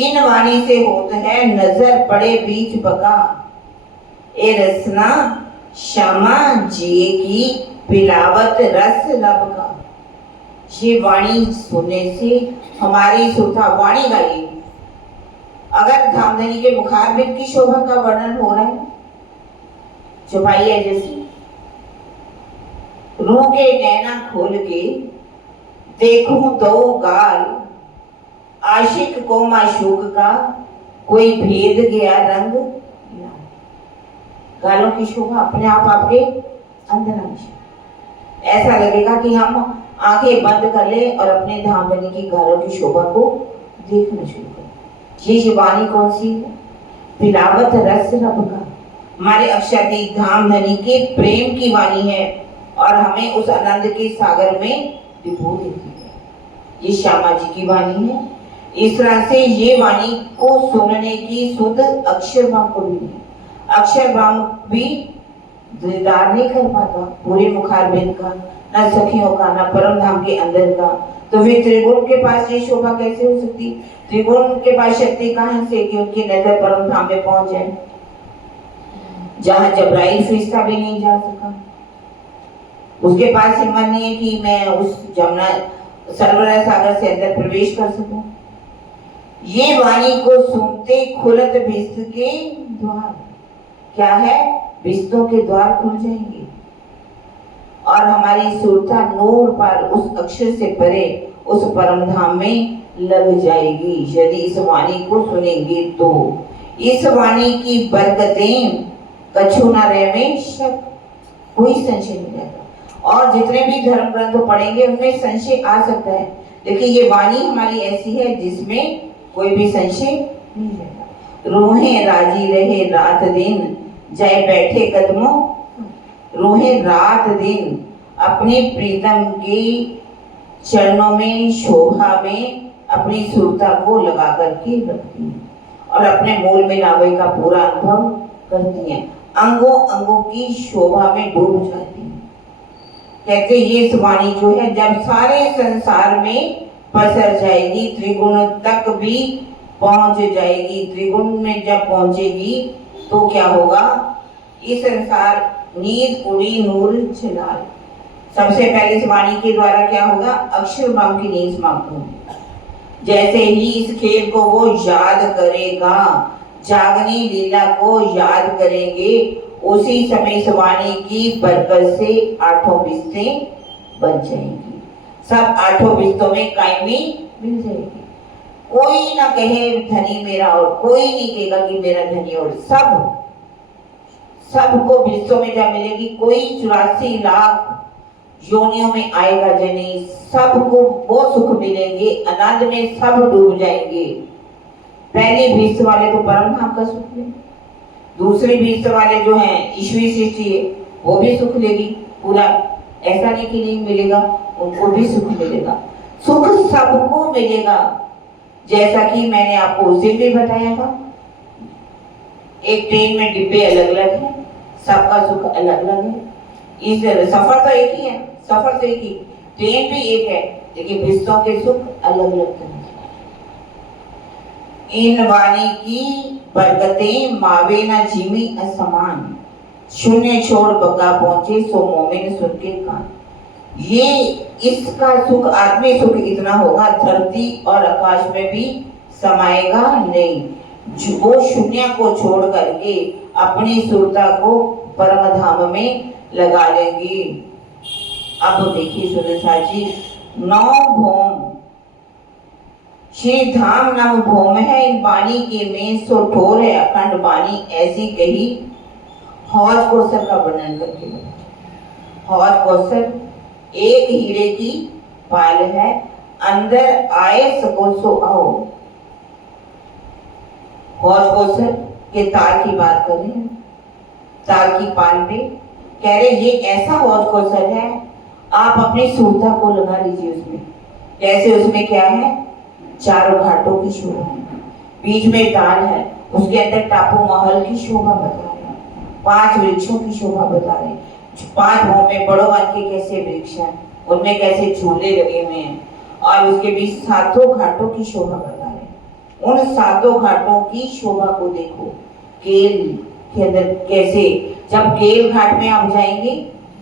इन वाणी से होता है नजर पड़े बीच बका, ए रसना क्षमा जिए की पिलावत रस लब का। ये वाणी सुनने से हमारी सुरता, वाणी गाई, अगर धामधनी के मुखार बिंद की शोभा का वर्णन हो रहा है, छुपाई है जैसे रूह के नैना खोल के देखूं दो गाल, आशिक को माशूक का कोई भेद गया रंग, गालों की शोभा अपने आप आपके अंदर आनी, ऐसा लगेगा कि हम आंखें बंद कर ले और अपने धामधनी की गालों की शोभा को देखना शुरू करें। ये वाणी कौन सी है, पिलावत रस रब का, हमारे अक्षरदीप धामधनी के प्रेम की वाणी है, और हमें उस आनंद के सागर में डुबो देती है। ये श्यामा जी की वाणी है। इस तरह से ये वाणी को सुनने की सुध अक्षर ब्रह्म को भी नहीं, अक्षर ब्रह्म भी दीदार नहीं कर पाता पूरे मुखार बिंद का, न सखियों का, न परम धाम के अंदर का। तो फिर त्रिगुण के पास ये शोभा कैसे हो सकती? त्रिगुण के पास शक्ति कहां से कि उनकी नजर परम धाम में पहुंच जाए, जहां जबराइल फरिश्ता भी नहीं जा सका। उसके पास हिम्मत नहीं है कि मैं उस जमुना सरवरा सागर से अंदर प्रवेश कर सकूं। ये वाणी को सुनते खुलत भिस्त के द्वार, क्या है, भिस्तों के द्वार खुल जाएंगे और हमारी सुरता नूर पर उस अक्षर से परे उस परम धाम में लग जाएगी, यदि इस वाणी को सुनेंगे तो। इस वाणी की बरकतें कछु न रहे शक, कोई संशय नहीं रहता। और जितने भी धर्म ग्रंथ पढ़ेंगे उनमें संशय आ सकता है, लेकिन ये वाणी हमारी ऐसी है जिसमें कोई भी संशय नहीं रहता। रूहें राजी रहे रात दिन, जाए बैठे कदमों, रूहें रात दिन अपने प्रीतम के चरणों में, शोभा में अपनी सुरता को लगा करके रखती हैं और अपने मूल में लावे का पूरा अनुभव करती हैं, अंगों अंगों की शोभा में डूब जाती हैं। कहते ये वाणी जो है जब सारे संसार में पसर जाएगी, त्रिगुण तक भी पहुंच जाएगी, त्रिगुण में जब पहुंचेगी तो क्या होगा, इस संसार नींद उड़ी नूर छिलाल। सबसे पहले इस वाणी के द्वारा क्या होगा, अक्षर ब्रह्म की नींद समाप्त होगी। जैसे ही इस खेल को वो याद करेगा, जागनी लीला को याद करेंगे, उसी समय इस वाणी की बरकत से आठों बिस्तें बन जाएंगी, सब आठों बिस्तों में कायमी मिल जाएगी। कोई ना कहे धनी मेरा और कोई नहीं कहेगा कि मेरा धनी और, सबको बिस्तों में जब मिलेगी, कोई 84 लाख योनियों में आएगा जनी, सबको वो सुख मिलेंगे, आनंद में सब डूब जाएंगे। पहले बीस वाले तो परम धाम का सुख लेंगे, दूसरे बीस वाले जो हैं ईश्वरी सृष्टि है वो भी सुख लेगी पूरा, ऐसा नहीं कि नहीं मिलेगा, उनको भी सुख मिलेगा। सुख सबको मिलेगा, जैसा कि मैंने आपको उस दिन भी बताया था। एक ट्रेन में डिब्बे अलग अलग हैं, सबका सुख अलग अलग है। इस सफर तो एक ही है, सफर तो एक ही, ट्रेन भी एक है, लेकिन रिश्तों के सुख अलग अलग हैं। इन वाणी की बरकतें मावे ना जीमी असमान, शून्य छोड़ बका पहुंचे सो मोमिन सुन के कान। ये इसका सुख, आत्मिक सुख इतना होगा, धरती और आकाश में भी समाएगा नहीं। वो शून्य को छोड़ करके अपनी सुरता को परम धाम में लगा लेंगे। अब देखिए सुरेशा जी, 9 भौम श्री धाम नव भौम है, इन वाणी के में सो ठोर है अखंड वाणी ऐसी कही। हौज कौशल का वर्णन करके, हौज कौशल एक हीरे की पायल है, अंदर आए सको सो आओ। हौज कौशल के तार की बात कर रहे हैं, तार की पाल पे कह रहे ये ऐसा हौज कौशल है, आप अपनी सुरता को लगा लीजिए उसमें। कैसे? उसमें क्या है? चारों घाटों की शोभा, बीच में ताल है, उसके अंदर टापू महल की शोभा बता रहे हैं, 5 वृक्षों की शोभा बता रहे हैं। 5 भौमे बड़ों वन के कैसे वृक्ष हैं, उनमें कैसे झूले लगे हुए हैं, और उसके बीच 7 घाटों की शोभा बता रहे हैं। उन 7 घाटों की शोभा को देखो, केल के अंदर कैसे, जब केल घाट में आप जाएंगे,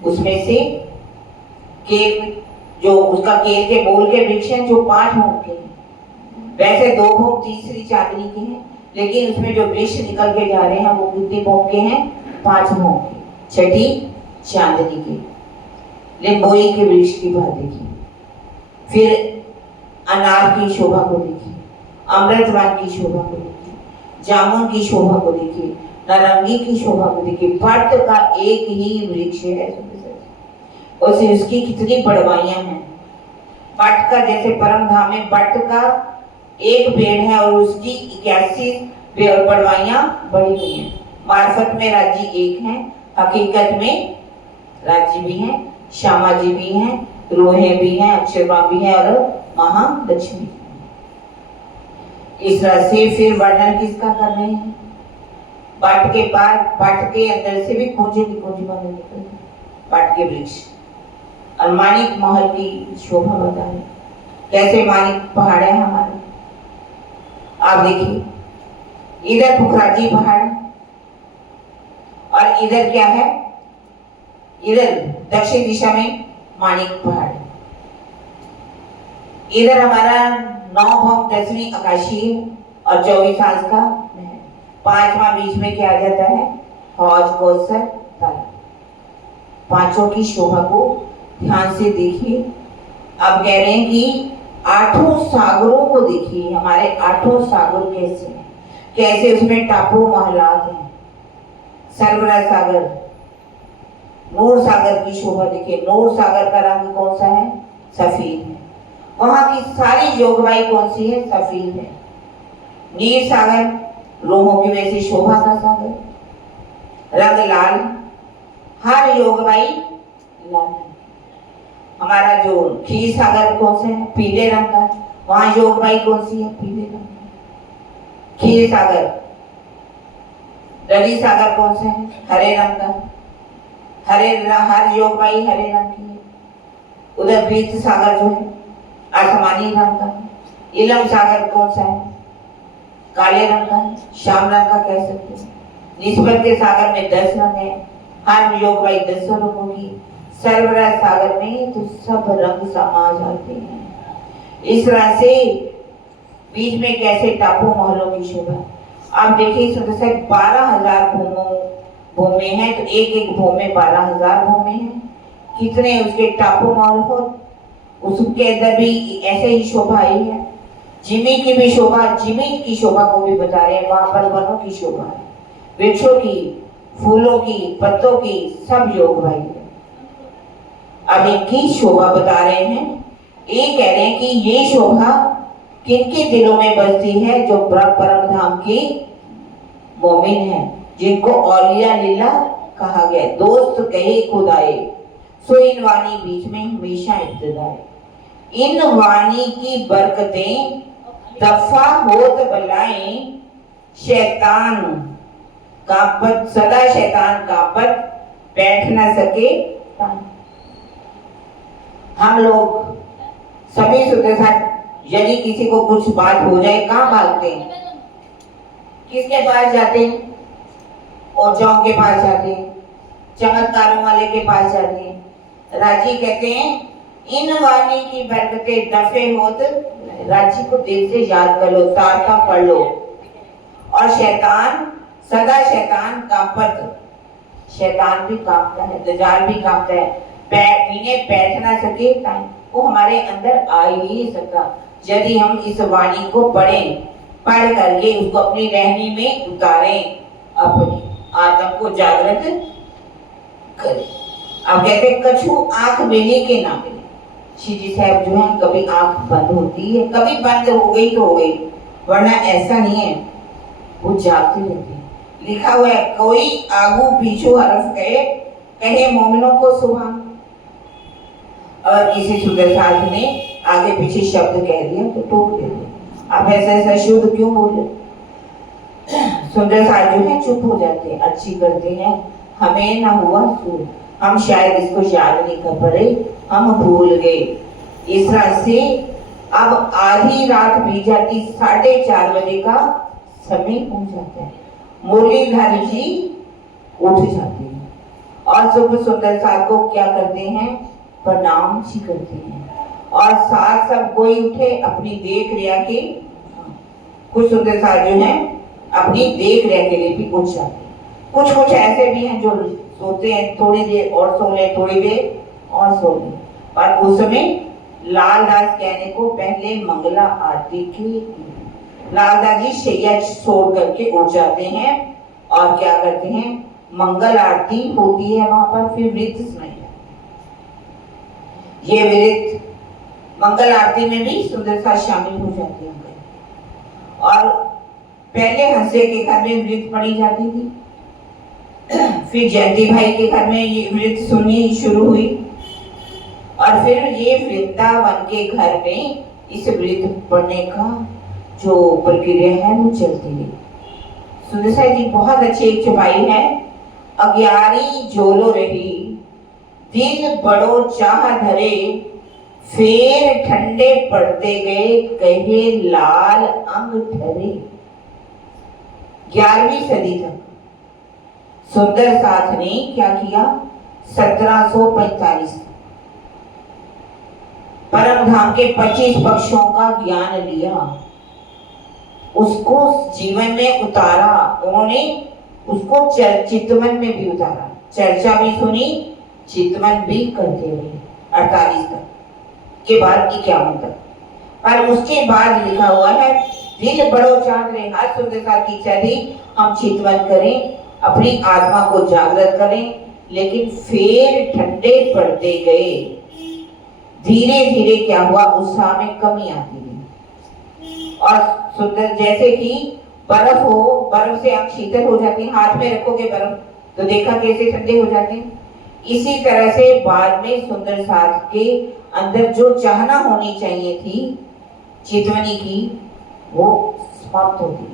उसमें से केल, जो उसका केल के मूल के वृक्ष हैं, जो 5 भौम के हैं, वैसे 2 भौम तीसरी चांदनी के हैं, लेकिन उसमें जो वृक्ष निकल के जा रहे हैं वो कितने भौम के हैं? 5 भौम के, छठी चांदनी के। लिंबोई के वृक्ष की बात देखिए, फिर अनार की शोभा को देखिए, अमृतवन की शोभा को देखिए, जामुन की शोभा को देखिए, नारंगी की शोभा को देखिए। बट का एक ही वृक्ष है, उसे उसकी कितनी बड़वाइयां हैं। बट का जैसे परम धाम में बट का एक पेड़ है और उसकी 81 बड़वाइयां बड़ी हुई हैं। मार्फत में राज्य एक है, हकीकत में राज्य भी हैं, श्यामा जी भी हैं, रोहे भी हैं, अक्षरमा भी है और महालक्ष्मी। इस तरह से फिर वर्णन किसका कर रहे हैं? बट के पार, बट के अंदर से भी खोजे वाले निकल, बट के वृक्ष। और मानिक महल की शोभा बता रहे, कैसे मानिक पहाड़ है हमारे। आप देखिए, इधर पुखराजी पहाड़ है और इधर क्या है? इधर दक्षिण दिशा में मानिक पहाड़ है। इधर हमारा 9 भौम 10वीं आकाशीय और 24 आंस का महल, 5वां बीच में क्या आ जाता है? हौज कौशल ताल। 5 की शोभा को ध्यान से देखिए। अब कह रहे हैं कि 8 सागरों को देखिए, हमारे 8 सागर कैसे हैं, कैसे उसमें टापू महलात हैं। सरवरा सागर, नूर सागर की शोभा देखिए। नूर सागर का रंग कौन सा है? सफेद है। वहां की सारी जोगवाई कौन सी है? सफेद है। नीर सागर लोहों की वैसी शोभा का सागर, रंग लाल, हर योगवाई लाल है। हमारा जो खीर सागर कौन सा है? पीले रंग का, वहां योगवाई कौन सी है? पीले रंग का। खीर सागर, रवि सागर कौन सा है? हरे रंग का, हर योगवाई हरे रंग की है। उधर प्रीत सागर जो है आसमानी रंग का। इलम सागर कौन सा है? काले रंग का, श्याम रंग का कह सकते हैं। निस्बत के सागर में 10 रंग है, हर योगवाई 10 रंगों की। सर्वरा सागर में तो सब रंग समा जाते हैं। इस तरह से बीच में कैसे टापू महलों की शोभा। आप देखिए 12,000 भूमि हैं, तो एक भूमि 12,000 भूमि हैं। कितने उसके टापू महल हो, उसके अंदर भी ऐसे ही शोभा आई है। जिमी की भी शोभा, जिमी की शोभा को भी बता रहे हैं। वहां पर वनों की शोभा है, वृक्षों की, फूलों की, पत्तों की, सब योग भाई है। अब इनकी शोभा बता रहे हैं। ये कह रहे हैं कि ये शोभा किनके दिलों में बसती है? जो परम धाम की मोमिन है, जिनको औलिया लीला कहा गया। दोस्त कहे खुदाए, सो इन वाणी बीच में हमेशा इब्तिदाए। इन वाणी की बरकतें दफा होत बलाएं, शैतान कापत सदा शैतान कापत बैठ न सके। हम लोग सभी सुदर्शन यदि किसी को कुछ बात हो जाए कहाँ भागते हैं? किसके पास जाते हैं? ओझों के पास जाते हैं, चमत्कारों वाले के पास जाते हैं। राजी कहते हैं इन वाणी की बरकतें दफे होत, राजी को दिल से याद कर लो, तारता पढ़ लो। और शैतान सदा शैतान कांपत, शैतान भी कांपता है, दज्जाल भी कांपता है, बैठ ना सके, वो हमारे अंदर आ ही नहीं सकता यदि हम इस वाणी को पढ़ें, पढ़ करके उसको अपनी रहनी में उतारें, अपनी आत्मा को जागृत करें। अब कहते कछु आंख मिले के ना मिले। श्री जी साहब जो है कभी आंख बंद होती है, कभी बंद हो गई तो हो गई, वरना ऐसा नहीं है, वो जागते रहते हैं। लिखा हुआ है कोई आगू पीछू हरफ कहे मोमिनों को सुभान, और किसी सुंदर साथ ने आगे पीछे शब्द कह दिया तो टोक देते, आप ऐसा शुद्ध क्यों बोले? सुंदर साथ जो है चुप हो जाते हैं, अच्छी करते हैं, हमें ना हुआ सूर, हम शायद इसको याद नहीं कर पा रहे, हम भूल गए। इस तरह से अब आधी रात बीत जाती, 4:30 बजे का समय हो जाता है, मुरलीधर जी उठ जाते हैं और सुबह सुंदर साथ को क्या करते हैं? प्रणाम जी करते हैं। और साथ सब कोई उठे अपनी देख रेख के, कुछ सुंदर साथ जो है अपनी देख रेख के लिए भी उठ जाते हैं। कुछ ऐसे भी हैं जो सोते हैं थोड़ी देर और सो ले, थोड़ी देर और सो ले, पर उस समय लालदास कहने को पहले मंगला आरती की, लालदास जी शैया छोड़ करके उठ जाते हैं और क्या करते हैं? मंगल आरती होती है वहां पर, फिर वृत्त सुनाई जाती है। ये वृत्त मंगल आरती में भी सुंदर साथ शामिल हो जाते हैं। और पहले हंसे के घर में वृत्त पढ़ी जाती थी, फिर जयंती भाई के घर में ये वृत्त सुनी शुरू हुई, और फिर ये वृंदावन के घर में इस वृत्त पढ़ने का जो प्रक्रिया है वो चलती है। सुंदर साथ जी बहुत अच्छी एक चौपाई है, अग्यारी जोलो रही दिल बड़ो चाह धरे, फेर ठंडे पड़ते गए कहे लाल अंग ठरे। 11वीं सदी तक सुंदर साथ ने क्या किया? 1745 परम धाम के 25 पक्षों का ज्ञान लिया, उसको जीवन में उतारा, उन्होंने उसको चितवन में भी उतारा, चर्चा भी सुनी, चितवन भी करते हुए 48 तक के बाद 51 तक। पर उसके बाद लिखा हुआ है दिल बड़ो चांद रहे, हर सुंदर साथ की इच्छा थी हम चितवन करें, अपनी आत्मा को जागृत करें, लेकिन फिर ठंडे पड़ते गए, धीरे धीरे क्या हुआ? उत्साह में कमी आती गई। और सुंदर जैसे कि बर्फ हो, बर्फ से आंख शीतल हो जाती है, हाथ में रखोगे बर्फ तो देखा कैसे ठंडे हो जाते हैं। इसी तरह से बाद में सुंदर साथ के अंदर जो चाहना होनी चाहिए थी चितवनी की, वो समाप्त होती है।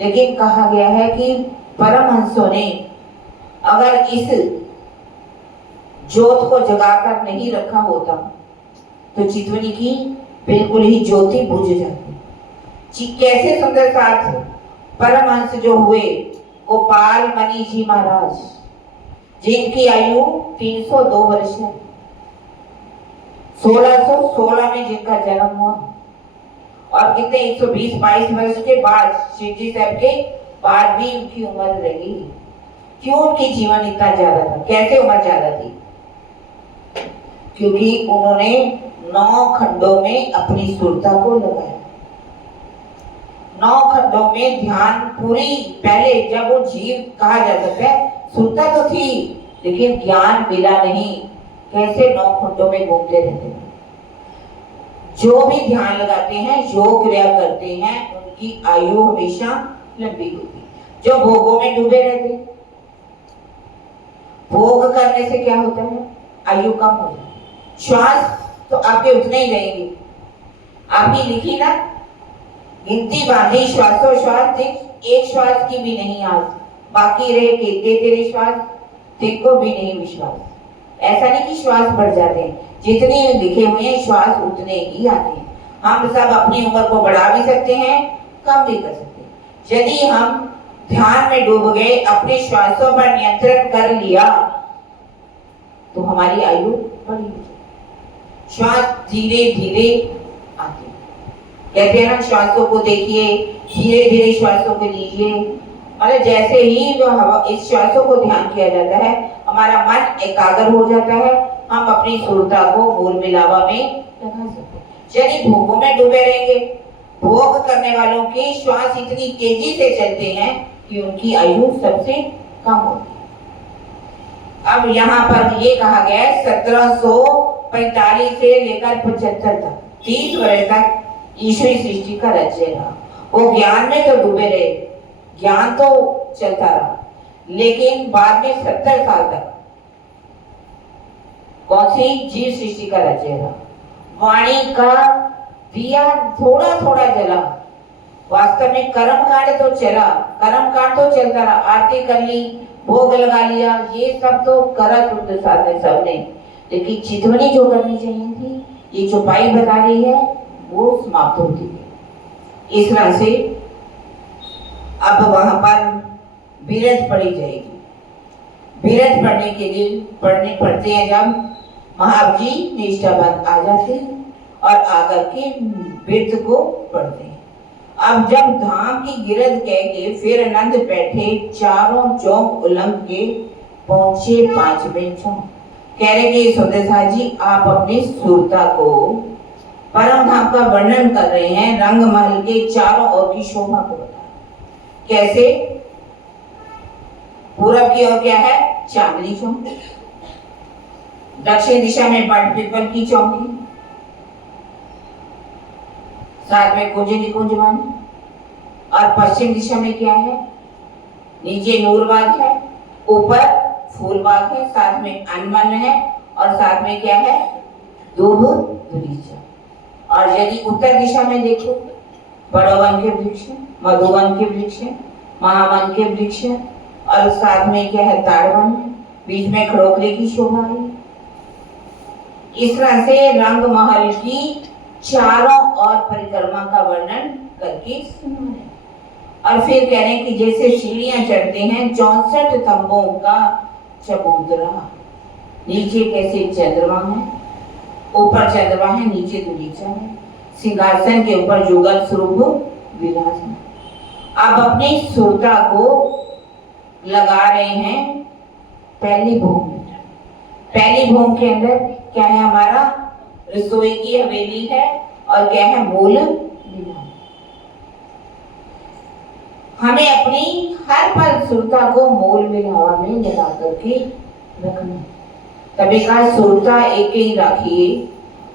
लेकिन कहा गया है कि परमहंसों ने अगर इस ज्योत को जगाकर नहीं रखा होता तो चितवनी की बिल्कुल ही ज्योति बुझ जाती। कैसे सुंदर साथ परमहंस जो हुए गोपाल मणि जी महाराज, जिनकी आयु 302 वर्ष है, 1616 में जिनका जन्म हुआ, और कितने 120-22 वर्ष के बाद शिव जी साहब के बाद भी उनकी उम्र रही। क्यों उनकी जीवन इतना ज्यादा था? कैसे उम्र ज्यादा थी? क्योंकि उन्होंने 9 खंडों में अपनी सुरता को लगाया। 9 खंडों में ध्यान पूरी, पहले जब वो जीव कहा जा सकता है, सुरता तो थी लेकिन ज्ञान मिला नहीं, कैसे 9 खंडों में घूमते रहते हैं। जो भी ध्यान लगाते हैं, योग क्रिया करते हैं, उनकी आयु हमेशा लंबी होती है। जो भोगों में डूबे रहते हैं, भोग करने से क्या होता है? आयु कम हो जाती है। श्वास तो आपके उतने ही रहेंगे। आपकी लिखी ना गिनती बांधी श्वासोश्वास एक श्वास की भी नहीं आस, बाकी रहे कहते तेरे श्वास को भी नहीं विश्वास। ऐसा नहीं कि श्वास बढ़ जाते हैं, जितने लिखे हुए हैं श्वास उतने ही आते हैं। हम सब अपनी उम्र को बढ़ा भी सकते हैं, कम भी कर सकते हैं। यदि हम ध्यान में डूब गए, अपने श्वासों पर नियंत्रण कर लिया, तो हमारी आयु बढ़ी हो जाएगी। श्वास धीरे धीरे आती है। कहते हैं ना, श्वासों को देखिए, धीरे धीरे श्वासों को लीजिए। मतलब जैसे ही वो हवा, इस श्वासों को ध्यान किया जाता है, हमारा मन एकाग्र हो जाता है, हम अपनी सुरता को मूल मिलावा में लगा सकते हैं। यदि भोगों में डूबे रहेंगे, भोग करने वालों के श्वास इतनी तेजी से चलते हैं कि उनकी आयु सबसे कम होती है। अब यहाँ पर ये कहा गया है 1745 से लेकर 75 तक 30 वर्ष तक ईश्वरी सृष्टि का राज्य रहा। वो ज्ञान में तो डूबे रहे, ज्ञान तो चलता रहा, लेकिन बाद में 70 साल तक कौन सी जीव सृष्टि का राज्य रहा। वाणी का दिया थोड़ा थोड़ा जला, वास्तव में कर्म कांड तो चला, कर्म कांड तो चलता रहा। आरती कर ली, भोग लगा लिया, ये सब तो करा शुद्ध साधने सबने, लेकिन चितवनी जो करनी चाहिए थी, ये चौपाई बता रही है, वो समाप्त होती है। इस तरह से अब वहां पर बिरध पढ़ी जाएगी। बिरध पढ़ने के लिए पढ़ने पढ़ते हैं जब महाराज जी निष्ठाबंद आ जाते हैं और आकर के बिरध को पढ़ते हैं। अब जब धाम की गिरद कह के फिर नंद बैठे, चारों चौक उलंघ के पहुंचे 5वें चौक। कह रहे कि सुदेशा जी, आप अपनी सुरता को, परम धाम का वर्णन कर रहे हैं, रंग महल के चारों ओर की शोभा को बता। कैसे? पूरब की ओर क्या है? चांदनी चौक, दक्षिण दिशा में बट पीपल की चौकी, साथ में कुंज निकुंज वन, और पश्चिम दिशा में क्या है? नीचे नूरबाग है, ऊपर फूलबाग है, साथ में अनमन है, और साथ में क्या है? दूब दुलीचा। और यदि उत्तर दिशा में देखो, बड़ोवन के वृक्ष, मधुवन के वृक्ष, महावन के वृक्ष, और साथ में क्या है? ताड़वन, बीच में खड़ोकले की शोभा है। इस तरह से रंग महल की चारों ओर परिक्रमा का वर्णन करके सुना है। और फिर कह रहे हैं कि जैसे सीढ़ियां चढ़ते हैं 64 तंबों का चबूतरा, नीचे कैसे चंद्रमा है, ऊपर चंद्रमा है, नीचे दुलीचा है, सिंहासन के ऊपर जुगल स्वरूप विराजमान। अब अपनी सुरता को लगा रहे हैं पहली भूमि में। पहली भूमि के अंदर क्या है? हमारा रसोई की हवेली है, और क्या है? मूल विराम। हमें अपनी हर पल सुरता को मूल विरावा में लगा करके रखना। तभी कहा सुरता एक ही राखिए,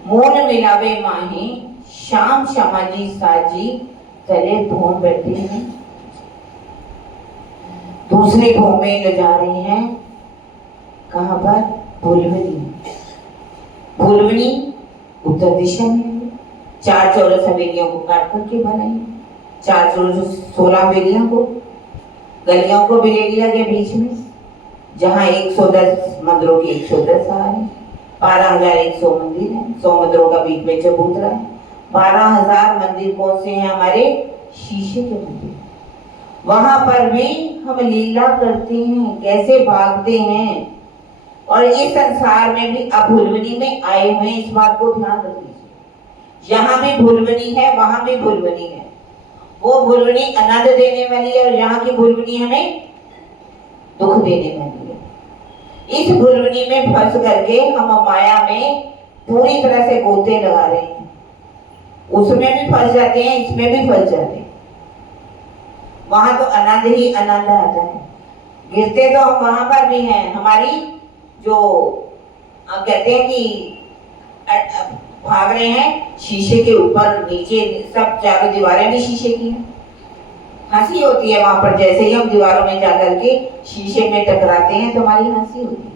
मूल मिलावे माहे, शाम समाजी साजी, तले भूम बैठे हैं। दूसरे भूम में ले जा रहे हैं, कहां पर? भुलवनी। भुलवनी उत्तर दिशा में 4 चौरस हवेलियों को काट करके बनाई, 4 चौरस 16 हवेलियों को, गलियों को भी ले लिया गया बीच में, जहाँ 110 मंदिरों की 110 है, 12,100 मंदिर है, 100 मंदिरों का बीच में चबूतरा है। 12,000 मंदिर कौन से हैं? हमारे शीशे के मंदिर। वहां पर भी हम लीला करते हैं, कैसे भागते हैं, और इस संसार में भी अब भुलवनी में आए हुए, इस बात को ध्यान रख लीजिए। यहाँ भी भुलवनी है, वहां भी भुलवनी है। वो भुलवनी आनंद देने वाली है, और यहाँ की भुलवनी हमें दुख देने वाली है। इस भुलवनी में फंस करके हम माया में पूरी तरह से गोते लगा रहे हैं। उसमें भी फंस जाते हैं, इसमें भी फंस जाते हैं। वहां तो आनंद ही आनंद आता है। गिरते तो हम वहां पर भी हैं। हमारी जो कहते हैं कि भाग रहे हैं शीशे के ऊपर नीचे, सब चारों दीवारें भी शीशे की हैं। हंसी होती है वहां पर, जैसे ही हम दीवारों में जाकर के शीशे में टकराते हैं तो हमारी हंसी होती है।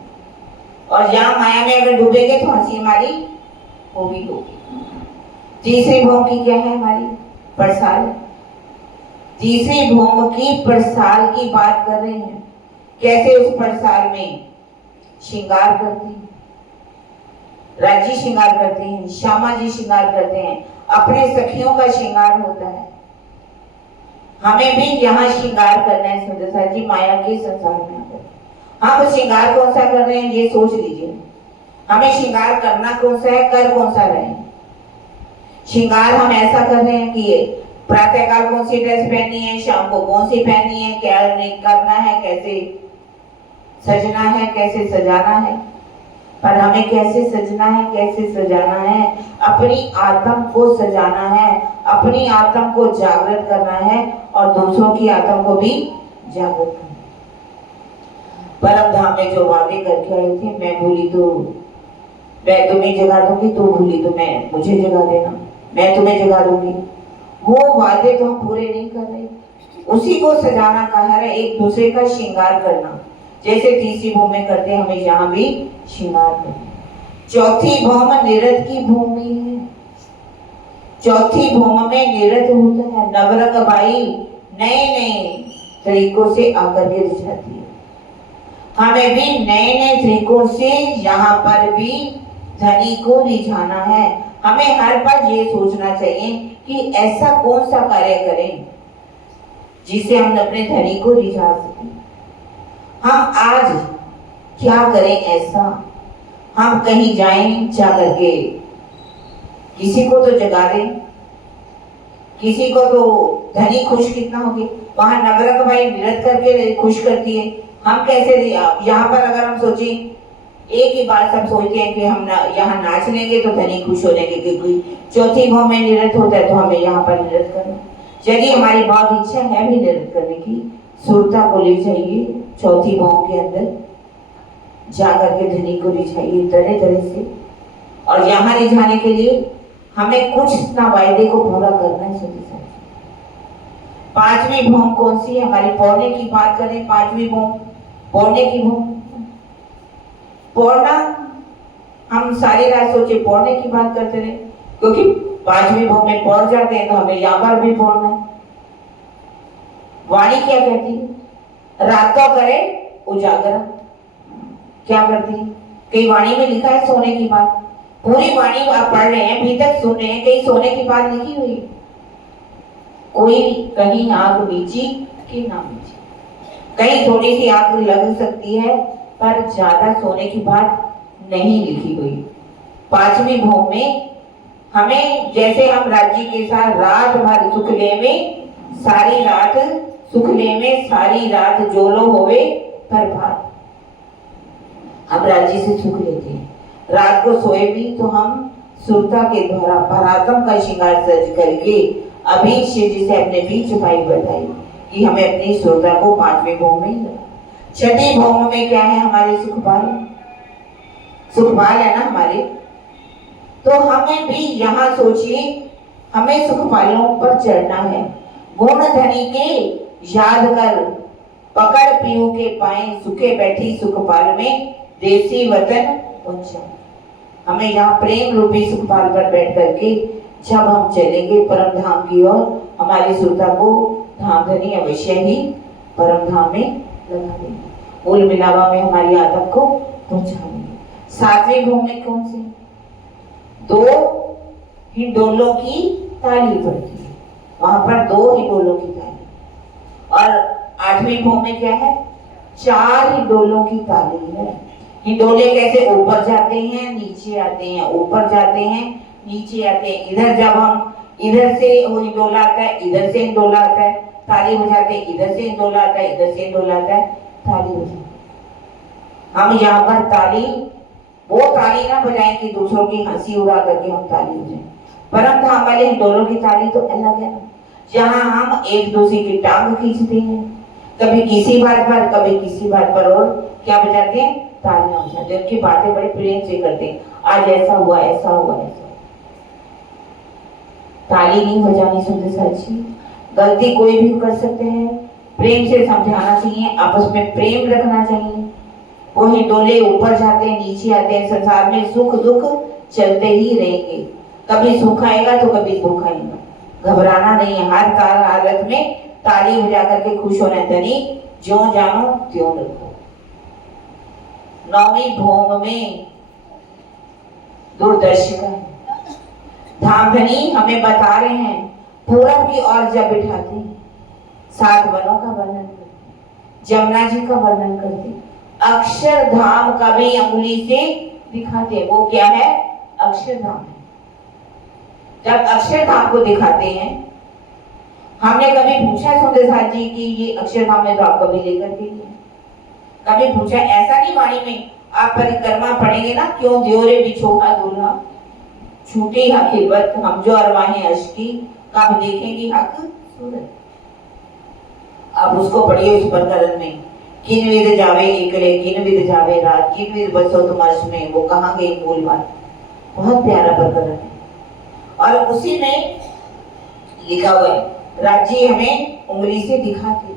और जहाँ माया में अगर डूबेंगे तो हंसी हमारी वो भी होगी। तीसरी भौम की क्या है हमारी? परसाल। तीसरी भौम की परसाल की बात कर रहे हैं। कैसे उस परसाल में श्रृंगार करते हैं, राज्य श्रृंगार करते हैं, श्यामा जी श्रृंगार करते हैं, अपने सखियों का श्रृंगार होता है। हमें भी यहाँ श्रृंगार करना है सुंदर सा जी, माया के संसार में आकर। हम श्रृंगार कौन सा कर रहे हैं ये सोच लीजिए। हमें श्रृंगार करना कौन सा है, कर कौन सा रहे हैं? श्रृंगार हम ऐसा कर रहे हैं कि प्रातःकाल कौन सी ड्रेस पहननी है, शाम को कौन सी पहननी है, क्या करना है, कैसे सजना है, कैसे सजाना है। पर हमें कैसे सजना है, कैसे सजाना है? अपनी आत्म को सजाना है, अपनी आत्म को जागृत करना है और दूसरों की आत्म को भी जागृत करना है। परम धाम में जो वादे करके आए थे, मैं भूली तो मैं तुम्हें जगा दूंगी, तू भूली तो मैं मुझे जगा देना, मैं तुम्हें जगा दूंगी। वो वादे तो हम पूरे नहीं कर रहे, उसी को सजाना कहा है, एक दूसरे का श्रृंगार करना। जैसे तीसरी भौम में करते हैं, हमें यहाँ भी श्रृंगार करना। चौथी भौम निरत की भूमि है। चौथी भौम में निरत होता है। नवरंग बाई नए नए तरीकों से आकर के रिझाती है। हमें भी नए नए तरीकों से यहाँ पर भी धनी को रिझाना है। हमें हर बार ये सोचना चाहिए कि ऐसा कौन सा कार्य करें जिससे हम अपने धनी को रिझा सकें। हम आज क्या करें ऐसा? हम कहीं जाएं, जा करके किसी को तो जगा दें, किसी को तो धनी खुश कितना होगी। वहां नवरंग भाई नृत्य करके खुश करती है। हम कैसे यहाँ पर अगर हम सोचें, एक ही बात सब सोचते हैं कि हम यहाँ नाच लेंगे तो धनी खुश हो जाएंगे, क्योंकि चौथी भौम में नृत्य होता है तो हमें यहाँ पर नृत्य करना। यदि हमारी बहुत इच्छा है भी नृत्य करने की, सुरता को ले जाइए चौथी भौम के अंदर, जाकर के धनी को रिझाइए तरह तरह से। और यहाँ रिझाने के लिए हमें कुछ ना वायदे को पूरा करना है। पांचवी भौम कौन सी है हमारी? पौड़ने की बात करें, पांचवी भौम पौड़ने की भौम। पौड़ना हम सारी रात सोचे पौड़ने की बात करते रहे, क्योंकि पांचवी भौम में पौड़ जाते हैं तो हमें यहाँ पर भी पौड़ना है। वाणी क्या कहती है? रातों करे उजागरा। क्या करती है? कई वाणी में लिखा है सोने की बात, पूरी वाणी आप पढ़ रहे हैं, अभी तक सुन रहे हैं, कहीं सोने की बात लिखी हुई? कोई कहीं आग नीची कि ना नीची, कहीं थोड़ी सी आग लग सकती है, पर ज्यादा सोने की बात नहीं लिखी हुई। पांचवी भौम में हमें, जैसे हम राज्य के साथ रात भर सुखले में, सारी रात सुखले में, सारी रात जोलो होवे प्रभात, हम राज्य से सुख लेते हैं। रात को सोए भी तो हम सुरता के द्वारा परातम का श्रृंगार सज करके अभी शिव जी से अपने बीच छुपाई बताई कि हमें अपनी सुरता को पांचवें भौम में ही। छठी भौम में क्या है हमारे? सुखपाल। सुखपाल है ना हमारे, तो हमें भी यहाँ सोचिए, हमें सुखपालों पर चढ़ना है। गुण धनी के याद कर, पकड़ पीऊ के पाए, सुखे बैठी सुखपाल में, देसी वतन ऊंचा। हमें यहाँ प्रेम रूपी सुखपाल पर बैठ करके जब हम चलेंगे परम धाम की ओर, हमारी सुरता को धाम धनी अवश्य ही परम धाम में लगा देंगे, मूल मिलावा में हमारी आत्मा को पहुंचाएंगे। सातवें भौम में कौन सी? दो हिंडोलों की ताली पड़ती है, वहां पर दो हिंडोलों की ताली। और आठवीं भौम में क्या है? चार हिंडोलों की ताली है। हिंडोले कैसे? ऊपर जाते हैं, नीचे आते हैं, ऊपर जाते हैं, नीचे आते हैं। इधर जब हम इधर से वो हिंडोला आता है, इधर से हिंडोला आता है, ताली बजाते हैं, इधर से हिंडोला आता है, इधर से हिंडोला आता है, ताली बजाते। हम यहाँ पर ताली, वो ताली ना बजाएं कि दूसरों की हंसी उड़ा करके हम ताली बजाएं। परम धाम वाले हिंडोलों की ताली तो अलग है, जहाँ हम एक दूसरे की टांग खींचते हैं, कभी किसी बात पर, कभी किसी बात पर, और क्या बजाते हैं? तालियां बजाते हैं। उनकी बातें बड़े प्रेम से करते हैं, आज ऐसा हुआ, ऐसा हुआ, ऐसा। ताली नहीं बजानी सुनते साची, गलती कोई भी कर सकते हैं, प्रेम से समझाना चाहिए, आपस में प्रेम रखना चाहिए। वो हिंडोले ऊपर जाते हैं, नीचे आते हैं, संसार में सुख दुख चलते ही रहेंगे। कभी सुख आएगा तो कभी दुख आएगा, घबराना नहीं है। हर हालत में ताली बजा करके खुश होना है। धनी जो जानो त्यों रखो। नौवीं भौम में दूरदर्शिका धाम धनी हमें बता रहे हैं, पूरब की ओर जब बिठाते हैं, 7 वनों का वर्णन करते, जमुना जी का वर्णन करते, अक्षरधाम का भी अंगुली से दिखाते। वो क्या है? अक्षरधाम है। जब अक्षरधाम को दिखाते हैं, हमने कभी पूछा सुंदर साथ जी कि ये अक्षरधाम में तो आप कभी लेकर के गए? कभी पूछा? ऐसा नहीं वाणी में आप परिक्रमा पढ़ेंगे ना, क्यों द्योरे बिछोहा दूल्हा छूटी हकीकत हम जो अरवाहे अश्की कब देखेंगी हक सूरत। आप उसको पढ़िए उस प्रकरण में, किन विद जावे एकले किन विद जावे रात किन विद बसो तुम अर्श में, वो कहाँ गई मूल बात। बहुत प्यारा प्रकरण है। और उसी में लिखा हुआ है, राज्य हमें उंगली से दिखाती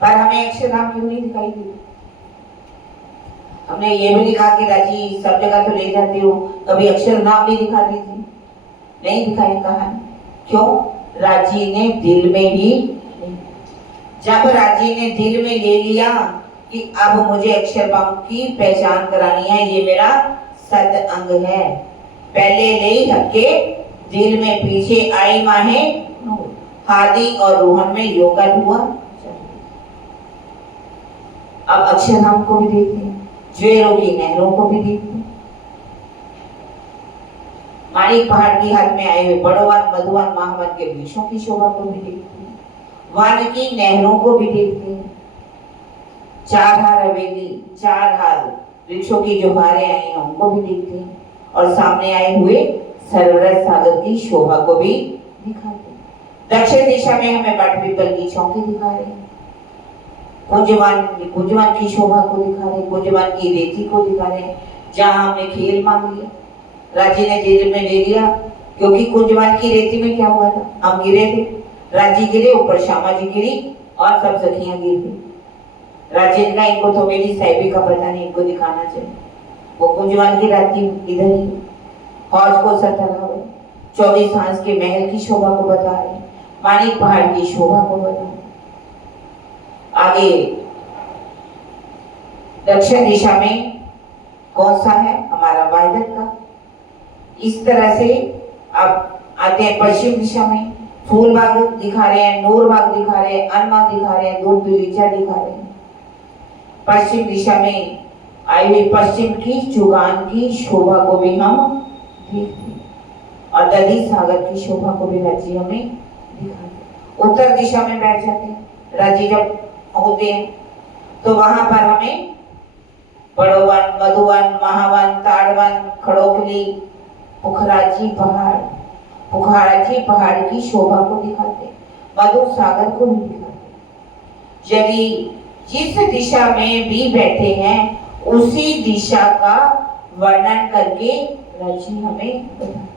पर हमें अक्षरधाम क्यों नहीं दिखाई देती। हमने ये भी लिखा कि राजी सब जगह तो ले जाती हो, कभी अक्षरधाम भी दिखा दीजिए, नहीं दिखाई। कहा क्यों? राजी ने दिल में ही, जब राजी ने दिल में ले लिया कि अब मुझे अक्षरधाम की पहचान करानी है, ये मेरा सद अंग है, पहले ले हके दिल में पीछे आई माहे हादी और रोहन में योगा हुआ। अब अक्षरधाम को भी देखते हैं, ज्वेरों की नहरों को भी देखते हैं, माणिक पहाड़ की हाथ में आए हुए बड़ोवन मधुवन महावन के वृक्षों की शोभा को भी देखते हैं, वन की नहरों को भी देखते हैं, 4 हार हवेली 4 हार वृक्षों की जो हारें आई हैं उनको भी देखते हैं, और सामने आए हुए सरवरत सागर की शोभा को भी दिखाते हैं। दक्षिण दिशा में हमें बट पीपल की चौकी दिखा रहे हैं, कुंजवान की शोभा को दिखा रहे, कुंजवान की रेती को दिखा रहे, जहां हमने खेल मांग लिया, राजी ने जेल में ले लिया, क्योंकि कुंजवान की रेती में क्या हुआ था, हम गिरे थे, राजी गिरे, ऊपर श्यामा जी गिरी और सब सखियां गिर गई। राजी ने इनको तो मेरी साहिबी का पता नहीं, इनको दिखाना चाहिए। वो कुंजवान की राती इधर ही हौज को सतरा हुए, 24 हांस के महल की शोभा को बता रहे, माणिक पहाड़ की शोभा को बता रहे। आगे दक्षिण दिशा में कौन सा है? हमारा वायदत का। इस तरह से अब आते हैं पश्चिम दिशा में, फूल बाग दिखा रहे हैं, नूर बाग दिखा रहे हैं, अनमा दिखा रहे हैं, दूध बगीचा दिखा रहे हैं। पश्चिम दिशा में आई हुई पश्चिम की चुगान की शोभा को भी हम देखते हैं, और दधी सागर की शोभा को भी राज्य हमें दिखाते। उत्तर दिशा में बैठ जाते हैं, राज्य जब होते हैं तो वहां पर हमें बड़ोवन मधुवन महावन ताड़वन खड़ोखली पुखराजी पहाड़ की शोभा को दिखाते, मधु सागर को भी दिखाते। यदि जिस दिशा में भी बैठे हैं उसी दिशा का वर्णन करके रची हमें बताते।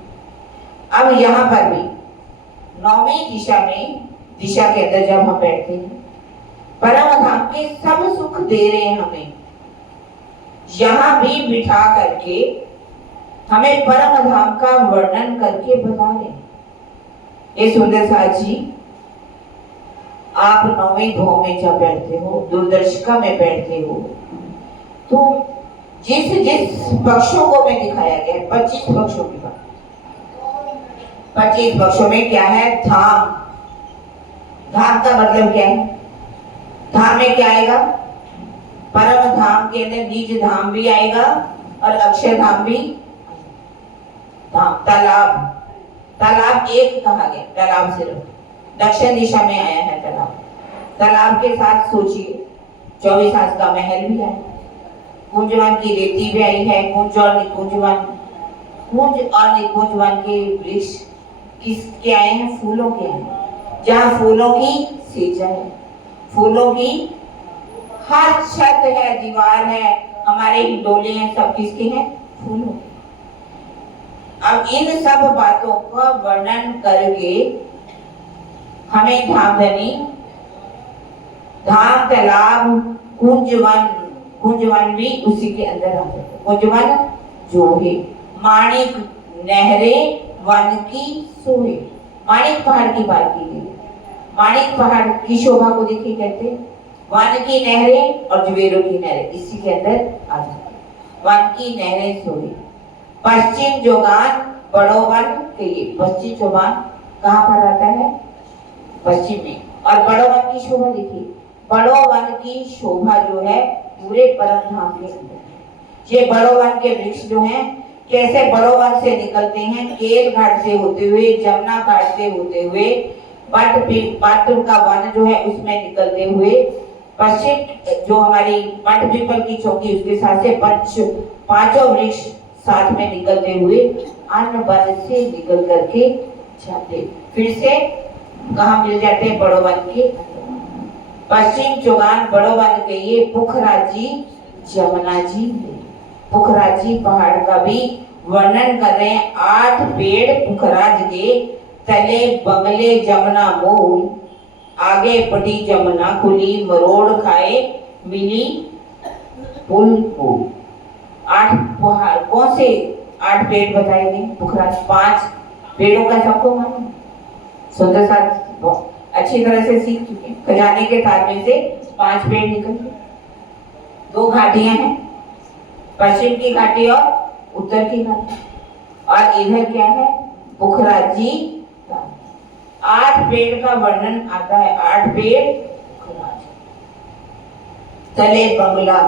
अब यहाँ पर भी 9वीं दिशा में, दिशा के अंदर जब हम बैठते हैं, परम धाम के सब सुख दे रहे हैं हमें, यहाँ भी बिठा करके हमें परम धाम का वर्णन करके बता रहे। ये सुंदर साथ जी, आप 9वीं भौम में जब बैठते हो, दूरदर्शिका में बैठते हो, तो जिस जिस पक्षों को में दिखाया गया है, 25 पक्षों की बात, 25 पक्षों में क्या है? धाम। धाम का मतलब क्या है? धाम में क्या आएगा? परम धाम के अंदर निज धाम भी आएगा और अक्षर धाम भी। धाम तालाब, तालाब एक कहा गया, तालाब सिर्फ दक्षिण दिशा में आया है तालाब। तालाब के साथ सोचिए 24 हांस का महल भी आया, कुंजवान की रेती भी आई है, कुंज और निकुंजवान के वृक्ष किसके आए हैं? फूलों के आए हैं, जहाँ फूलों की सेजा है, फूलों की हर छत है, दीवार है, हमारे डोले हैं, सब किसके हैं? फूलों के। अब इन सब बातों का वर्णन करके हमें धामधनी, धाम तालाब कुंजवन भी उसी के अंदर आ जाता है। कुंजवन जो है माणिक नहरें वन की सोहे। माणिक पहाड़ की बात की गई। माणिक पहाड़ की शोभा को देखिए कहते हैं वन की नहरें और ज्वेरों की नहरें इसी के अंदर आ जाती है। वन की नहरें सोहे। पश्चिम जोगान बड़ो वन कहिए। पश्चिम जोगान कहाँ पर आता है? पश्चिम में। और बड़ो वन की शोभा देखिए। बड़ो वन की शोभा जो है पूरे परम धाम के अंदर है। ये बड़ो वन के वृक्ष जो हैं कैसे बड़ो वन से निकलते हैं, केल घाट से होते हुए, जमुना घाट से होते हुए, पाटुर का वन जो है उसमें निकलते हुए, पश्चिम जो हमारी पट पीपल की चौकी उसके साथ से पांचों वृक्ष साथ में निकलते हुए अन्य वन से निकल करके जाते फिर से कहाँ मिल जाते हैं? बड़ो वन के। पश्चिम चौगान बड़ो वन के ये पुखराजी जमुना जी पुखराजी पहाड़ का भी वर्णन कर रहे हैं। 8 पेड़ पुखराज के तले बंगले जमुना मूल, आगे पटी जमुना खुली, मरोड़ खाए मिली पुल पुल। 8 पहाड़ कौन से 8 पेड़ बताए गए? पुखराज 5 पेड़ों का सबको मालूम। सुंदर साथ अच्छी तरह से सीख चुके। खजाने के तार में से 5 पेड़ निकल। 2 घाटियां हैं, पश्चिम की घाटी और उत्तर की घाटी। और इधर क्या है? पुखराजी। 8 पेड़ का वर्णन आता है। 8 पेड़ पुखराज, तले बंगला,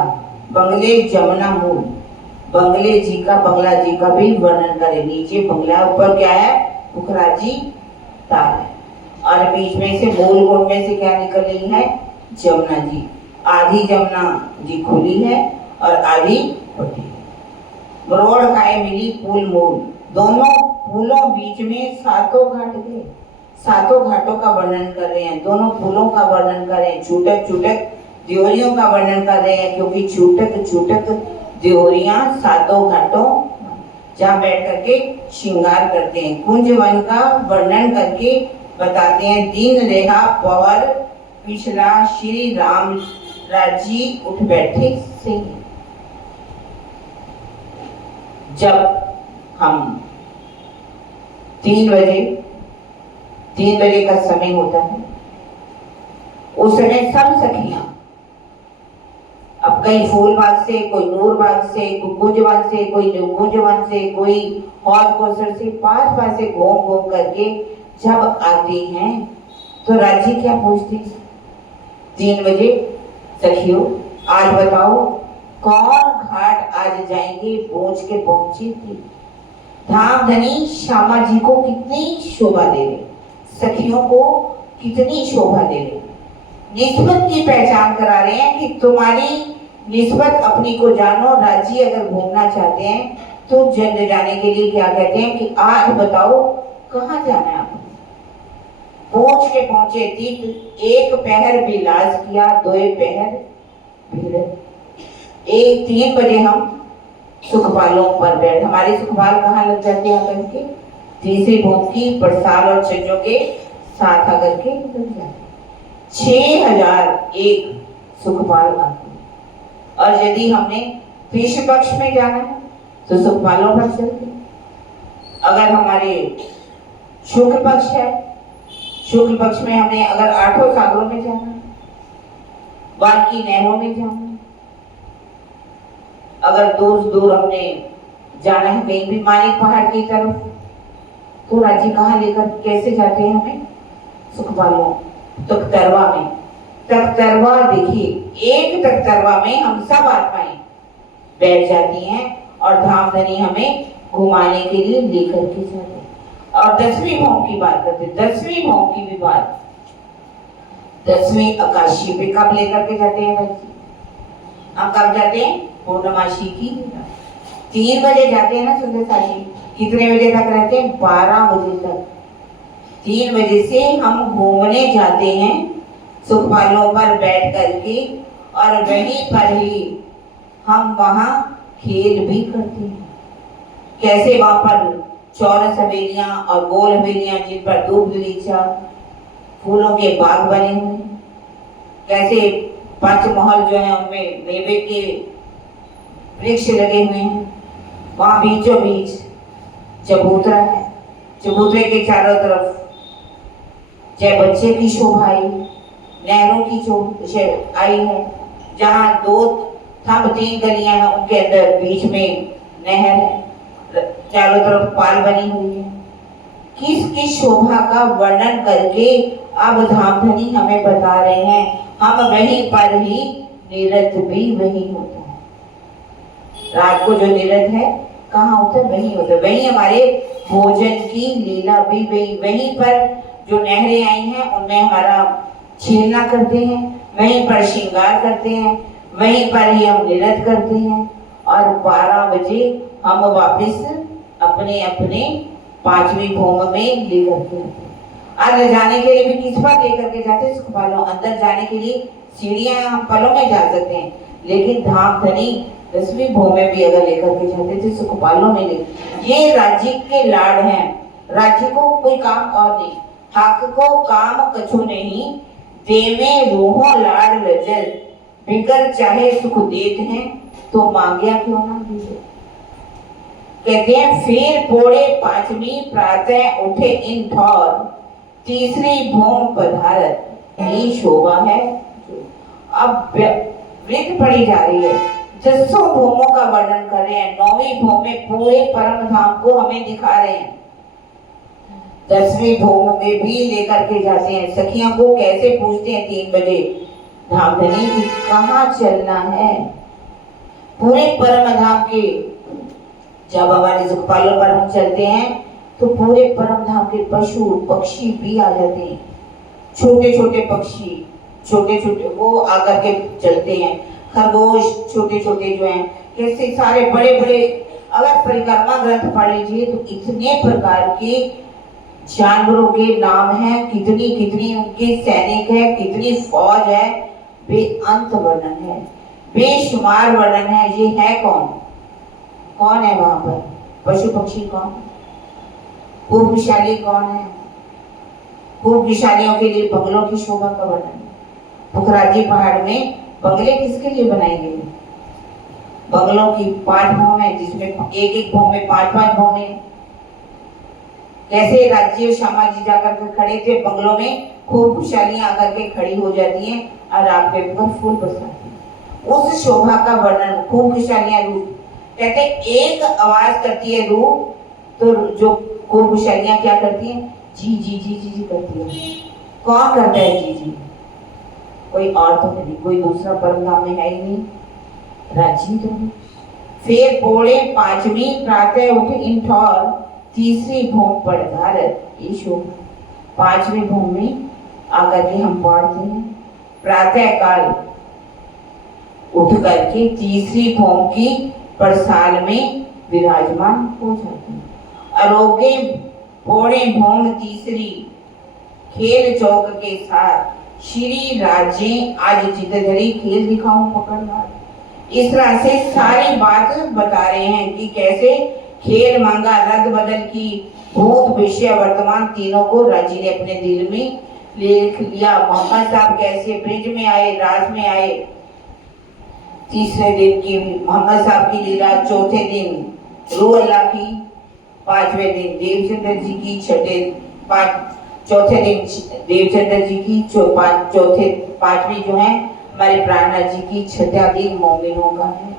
बंगले जमुना मूल, बंगले जी का बंगला जी का भी वर्णन करें। नीचे बंगला, ऊपर क्या है? पुखराजी ताल है। और बीच में से मूल गुण में से क्या निकल रही है? जमुना जी। आधी जमुना जी खुली है और आधी पटी। मरोड़ खाए मिली पुल मूल, दोनों पुलों बीच में 7 घाट गए। 7 घाटों का वर्णन कर रहे हैं। दोनों पुलों का वर्णन कर रहे हैं। छूटक छूटक देवरियों का वर्णन कर रहे हैं, क्योंकि छूटक छूटक देवरियां 7 घाटों जहाँ बैठ करके श्रृंगार करते हैं। कुंज वन का वर्णन करके बताते हैं। दीन रेहा पवर पिछला श्री राम राजी उठ बैठे से। जब हम 3 बजे का समय होता है, उस समय सब सखियां अब कहीं फूलबाग से, कोई नूरबाग से, कोई कुंजवन से, कोई कुंजवन से, कोई और कोसर से, पास से घूम घूम करके जब आती हैं तो राजी क्या पूछती? 3 बजे सखियों आज बताओ कौन घाट आज जाएंगे? पूछ के पहुंची थी। धामधनी श्यामा जी को कितनी शोभा दे रहे, सखियों को कितनी शोभा दे रहे, निस्बत की पहचान करा रहे हैं कि तुम्हारी निस्बत अपनी को जानो। राजी अगर घूमना चाहते हैं तो जन्म जाने के लिए क्या कहते हैं कि आज बताओ कहाँ जाना है आपको? पूछ के पहुंचे तीर्थ, 1 पहर बिलास किया, 2 पहर भीड़। 3 बजे हम सुखपालों पर बैठ, हमारे सुखपाल कहाँ लग जाते हैं आकर के? तीसरी भोंकी परसाल और छज्जों के साथ आकर के लग जाते। 6001 सुखपाल आते। और यदि हमने कृष्ण पक्ष में जाना है तो सुखपालों पर चलते। अगर हमारे शुक्ल पक्ष है, शुक्ल पक्ष में हमने अगर 8 सागरों में जाना है, बाकी नहरों में जाना है, अगर दूर हमने जाना है कहीं भी मानिक पहाड़ की तरफ, तो राजी कहाँ लेकर कैसे जाते हैं हमें? सुखपालों तख्तरवा में। तख्तरवा देखिए, एक तख्तरवा में हम सब आत्माएं बैठ जाती हैं और धामधनी हमें घुमाने के लिए लेकर के जाते हैं। और 10वीं भौं की बात करते हैं। 10वीं भौं की भी बात 10वीं आकाशी पे कब लेकर के जाते हैं बच्चे? हम कब जाते हैं? पूर्णमासी की 3 बजे जाते हैं ना सुंदर साथी। कितने बजे तक रहते हैं? 12 बजे तक। 3 बजे से हम घूमने जाते हैं सुखपालों पर बैठ करके, और वहीं पर ही हम वहाँ खेल भी करते हैं। कैसे? वहाँ पर चौरस हवेलियाँ और गोल हवेलियाँ जिन पर दूब बगीचा फूलों के बाग बने हुए हैं। कैसे 5 महल जो है उनमें मेवे के वृक्ष लगे हुए हैं। वहां बीचों बीच चबूतरा है, चबूतरे के चारों तरफ जय बच्चे की शोभा आई, नहरों की आई है, जहाँ 2 थंब 3 गलियां हैं, उनके अंदर बीच में नहर है, चारों तरफ पाल बनी हुई है। किस किस शोभा का वर्णन करके अब धामधनी हमें बता रहे हैं। हम वहीं पर ही निरत भी वही होता है। रात को जो निरत है कहाँ होता है? वही होता है। वही हमारे भोजन की लीला भी वहीं पर जो नहरें आई हैं उनमें हमारा छेलना करते हैं, वहीं पर श्रृंगार करते हैं, वहीं पर ही हम निरत करते हैं और 12 बजे हम वापस अपने अपने 5वीं भूमि में लेकर के आते हैं। अंदर जाने के लिए भी किस पर लेकर के जाते हैं? सुखपालों। अंदर जाने के लिए सीढ़ियां हम पलों में जा सकते हैं, लेकिन धामधनी 10वीं भूमि में भी अगर लेकर के जाते थे सुखपालों में ले। ये राज्य के लाड हैं। राज्य को कोई काम और नहीं, हक को काम कछु नहीं, दे में रोहो लाड लजल, बिगर चाहे सुख देत हैं तो मांगिया क्यों ना दीजिए। कहते हैं फिर पोड़े 5वीं प्रातः उठे इन ठौर, तीसरी भूम पधारत, ये शोभा है। अब वृत्त पड़ी जा रही है, 10 भूमों का वर्णन कर रहे हैं। 9वीं भूम में पूरे परम धाम को हमें दिखा रहे हैं। 10वीं भूम में भी लेकर के जाते हैं। सखियों को कैसे पूछते हैं 3 बजे, धामधनी की कहाँ चलना है? पूरे परम धाम के जब हमारे सुखपालों पर हम चलते हैं तो पूरे परम धाम के पशु पक्षी भी आ जाते हैं। छोटे छोटे पक्षी, छोटे छोटे वो आकर के चलते हैं। खरगोश छोटे छोटे जो हैं, कैसे सारे बड़े बड़े, अगर परिक्रमा ग्रंथ पढ़ लीजिए तो इतने प्रकार के जानवरों के नाम हैं, कितनी कितनी उनके सैनिक है, कितनी फौज है, बेअंत वर्णन है, बेशुमार वर्णन है। ये है कौन? कौन है वहां पर? पशु पक्षी कौन? पूर्वशाली कौन है? पूर्वशालियों के लिए बंगलों की शोभा का वर्णन। पुखराजी पहाड़ में बंगले किसके लिए बनाए गए? बंगलों की 5 भूम है, जिसमें एक एक भूम में 5-5 भूमें। कैसे राज्य और श्यामा जी जाकर के खड़े थे बंगलों में, खूब खुशहालियां आकर के खड़ी हो जाती हैं और आपके ऊपर फूल बरसाती हैं। उस शोभा का वर्णन, खूब खुशहालियां रूप, कहते एक आवाज करती है रूप, तो जो खूब खुशहालियां क्या करती हैं? जी जी जी जी जी करती है। कौन करता है जी जी? कोई और तो नहीं, कोई दूसरा परम धाम में है ही नहीं, राज्य तो है। फिर पोड़े 5वीं प्रातः उठे इन ठौर, तीसरी भूम पधारत, ये शोभा। 5वीं भूम में आकर के हम पढ़ते हैं, प्रातः काल उठ करके तीसरी भूम की परसाल में विराजमान हो जाते हैं। अरोगे पोड़े भूम तीसरी, खेल चौक के साथ श्री राजे आज चितधरी, खेल दिखाऊं पकड़ना। इस तरह से सारी बात बता रहे हैं कि कैसे खेल मांगा, रद बदल की, भूत विषय वर्तमान तीनों को राजी ने अपने दिल में लिख लिया। मोहम्मद साहब कैसे ब्रिज में आए, रात में आए। तीसरे दिन की मोहम्मद साहब की लीला, चौथे दिन रू अल्लाह की, 5वें दिन देवचंद्र जी की, चौथे दिन देवचंद्र जी की, चौथे 5वीं जो है हमारे प्राणनाथ जी की, 6ठा दिन मोमिनों का है।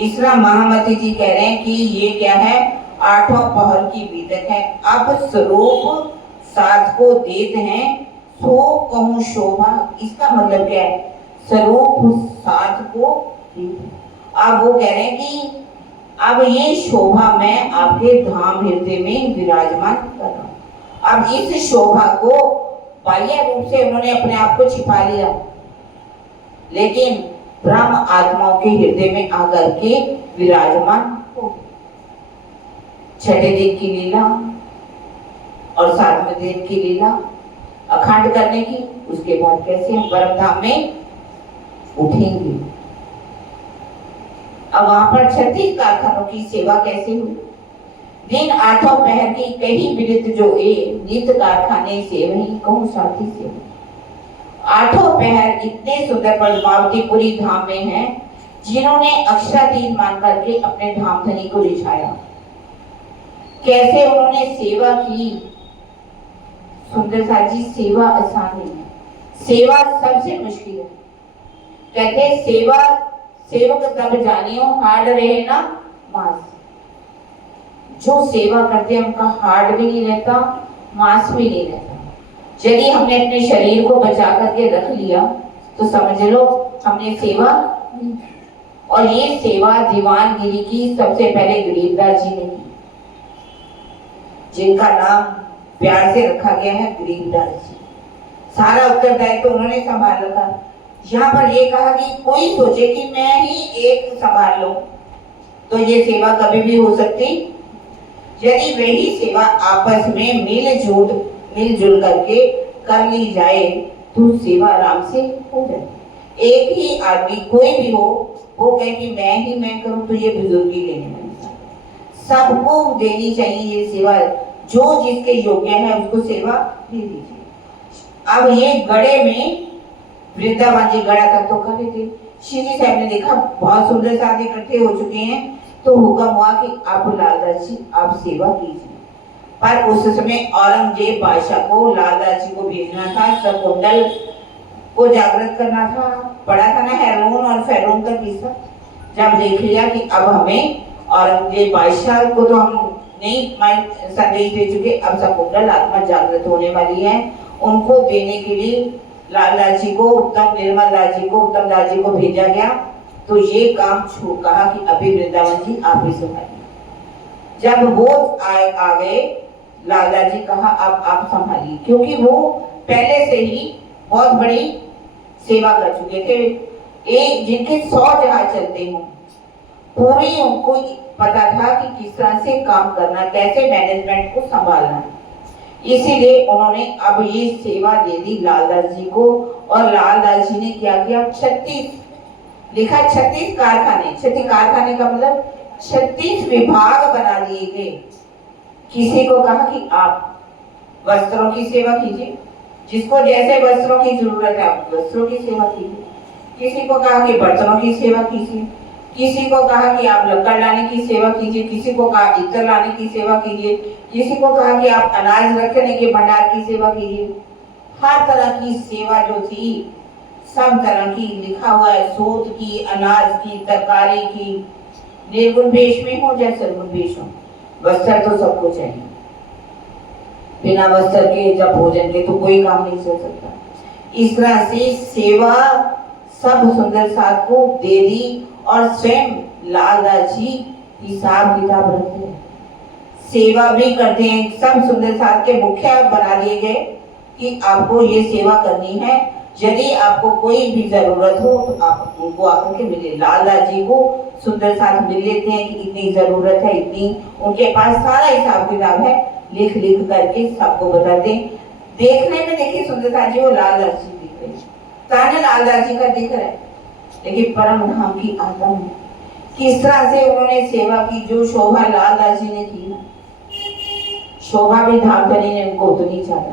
इस तरह महामती जी कह रहे हैं कि ये क्या है? 8वां पहर की बीतक है। अब स्वरूप साध को देते हैं, सो कहूं शोभा। इसका मतलब क्या है? स्वरूप साध को देते। अब वो कह रहे हैं कि अब ये शोभा मैं आपके धाम हृदय में विराजमान कर रहा हूं। अब इस शोभा को बाह्य रूप से उन्होंने अपने आप को छिपा लिया, लेकिन ब्रह्म आत्माओं के हृदय में आकर के विराजमान हो। 6ठे दिन की लीला और 7वें दिन की लीला अखंड करने की, उसके बाद कैसे हम परम धाम में उठेंगे। अब वहां पर 36 कारखानों की सेवा कैसे हुई? दिन 8वां पहर की कही विदित जो नित कारखाने से वही कहूं साथी से। 8वां पहर इतने सुंदर पद्मावतीपुरी धाम में है जिन्होंने अक्षराधीन मान करके अपने धाम धनी को रिझाया। कैसे उन्होंने सेवा की। सुंदर साथ जी, सेवा आसान नहीं है, सेवा सबसे मुश्किल है। कहते सेवा सेवक तब जानियो हार्ड रहे ना मांस। जो सेवा करते हैं उनका हार्ड भी नहीं रहता, मांस भी नहीं रहता। यदि हमने अपने शरीर को बचा करके रख लिया तो समझ लो हमने सेवा। और ये सेवा दीवानगिरी की सबसे पहले गरीबदास जी ने की, जिनका नाम प्यार से रखा गया है गरीबदास जी। सारा उत्तरदायित्व तो उन्होंने संभाल रखा। यहाँ पर ये कहा कि कोई सोचे कि मैं ही एक संभाल लूं तो ये सेवा कभी भी हो सकती। यदि वही सेवा आपस में मिलजुल करके कर ली जाए तो सेवा आराम से हो जाए। एक ही आदमी कोई भी हो, वो कहे कि मैं करूं तो ये बुजुर्गी लेने में सबको देनी चाहिए ये सेवा। जो जिसके योग्य है उसको सेवा दे दीजिए। अब ये गड़े में वृंदावन जी गड़ा तक तो कर रहे थे। श्री जी साहब ने देखा बहुत सुंदर साथ इकट्ठे हो चुके हैं तो हुक्म हुआ कि आप लालदास जी आप सेवा कीजिए। पर उस समय औरंगजेब बादशाह को लालदास जी को भेजना था, शकुंतल को जागृत करना था। पढ़ा था ना हैरून और फैरून का किस्सा। जब देख लिया कि अब हमें औरंगजेब बादशाह को तो हम नहीं संदेश दे चुके, अब शकुंतल आत्मा जागृत होने वाली है, उनको देने के लिए लालदास जी को उत्तम दास जी को भेजा गया। तो ये काम कहा कि अभी वृंदावन जी आप ही संभालिए। जब वो आ गए लालदास जी कहा अब आप संभालिए, क्योंकि वो पहले से ही बहुत बड़ी सेवा कर चुके थे। एक जिनके 100 जहाज चलते हों, पूरी उनको पता था कि किस तरह से काम करना, कैसे मैनेजमेंट को संभालना। इसीलिए उन्होंने अब ये सेवा दे दी लालदास जी को। और लालदास जी ने क्या किया, 36 लिखा 36 कारखाने। 36 कारखाने का मतलब 36 विभाग बना दिए गए। किसी को कहा कि आप वस्त्रों की सेवा कीजिए, जिसको जैसे वस्त्रों की जरूरत है आप वस्त्रों की सेवा कीजिए। किसी को कहा कि बर्तनों की सेवा कीजिए, किसी को कहा कि आप लक्कड़ लाने की सेवा कीजिए, किसी को कहा इत्र लाने की सेवा कीजिए, किसी को कहा कि आप अनाज रखने के भंडार की सेवा कीजिए। हर तरह की सेवा जो थी सब तरह की लिखा हुआ है, सोत की, अनाज की, तरकारी की, निर्गुण भेष में हो या सर्वगुण भेष हो, वस्त्र तो सबको चाहिए। बिना वस्त्र के जब भोजन के तो कोई काम नहीं चल सकता। इस तरह से सेवा सब सुंदर साथ को दे दी। और स्वयं लालदास जी हिसाब किताब रखते हैं, सेवा भी करते हैं। सब सुंदर साथ के मुखिया बना दिए गए कि आपको ये सेवा करनी है, यदि आपको कोई भी जरूरत हो तो आप उनको आकर के मिले। लालदास जी को सुंदर साथ मिल लेते हैं कि इतनी जरूरत है, इतनी, उनके पास सारा हिसाब किताब है, लिख करके सबको बताते। देखने में देखिए सुंदर साथ जी वो लालदास जी दिख रहे, ताने लालदास जी का दिख रहा है, लेकिन परम धाम की आत्मा है। किस तरह से उन्होंने सेवा की, जो शोभा लालदास जी ने की, शोभा भी धाम धनी ने उनको उतनी चाहता।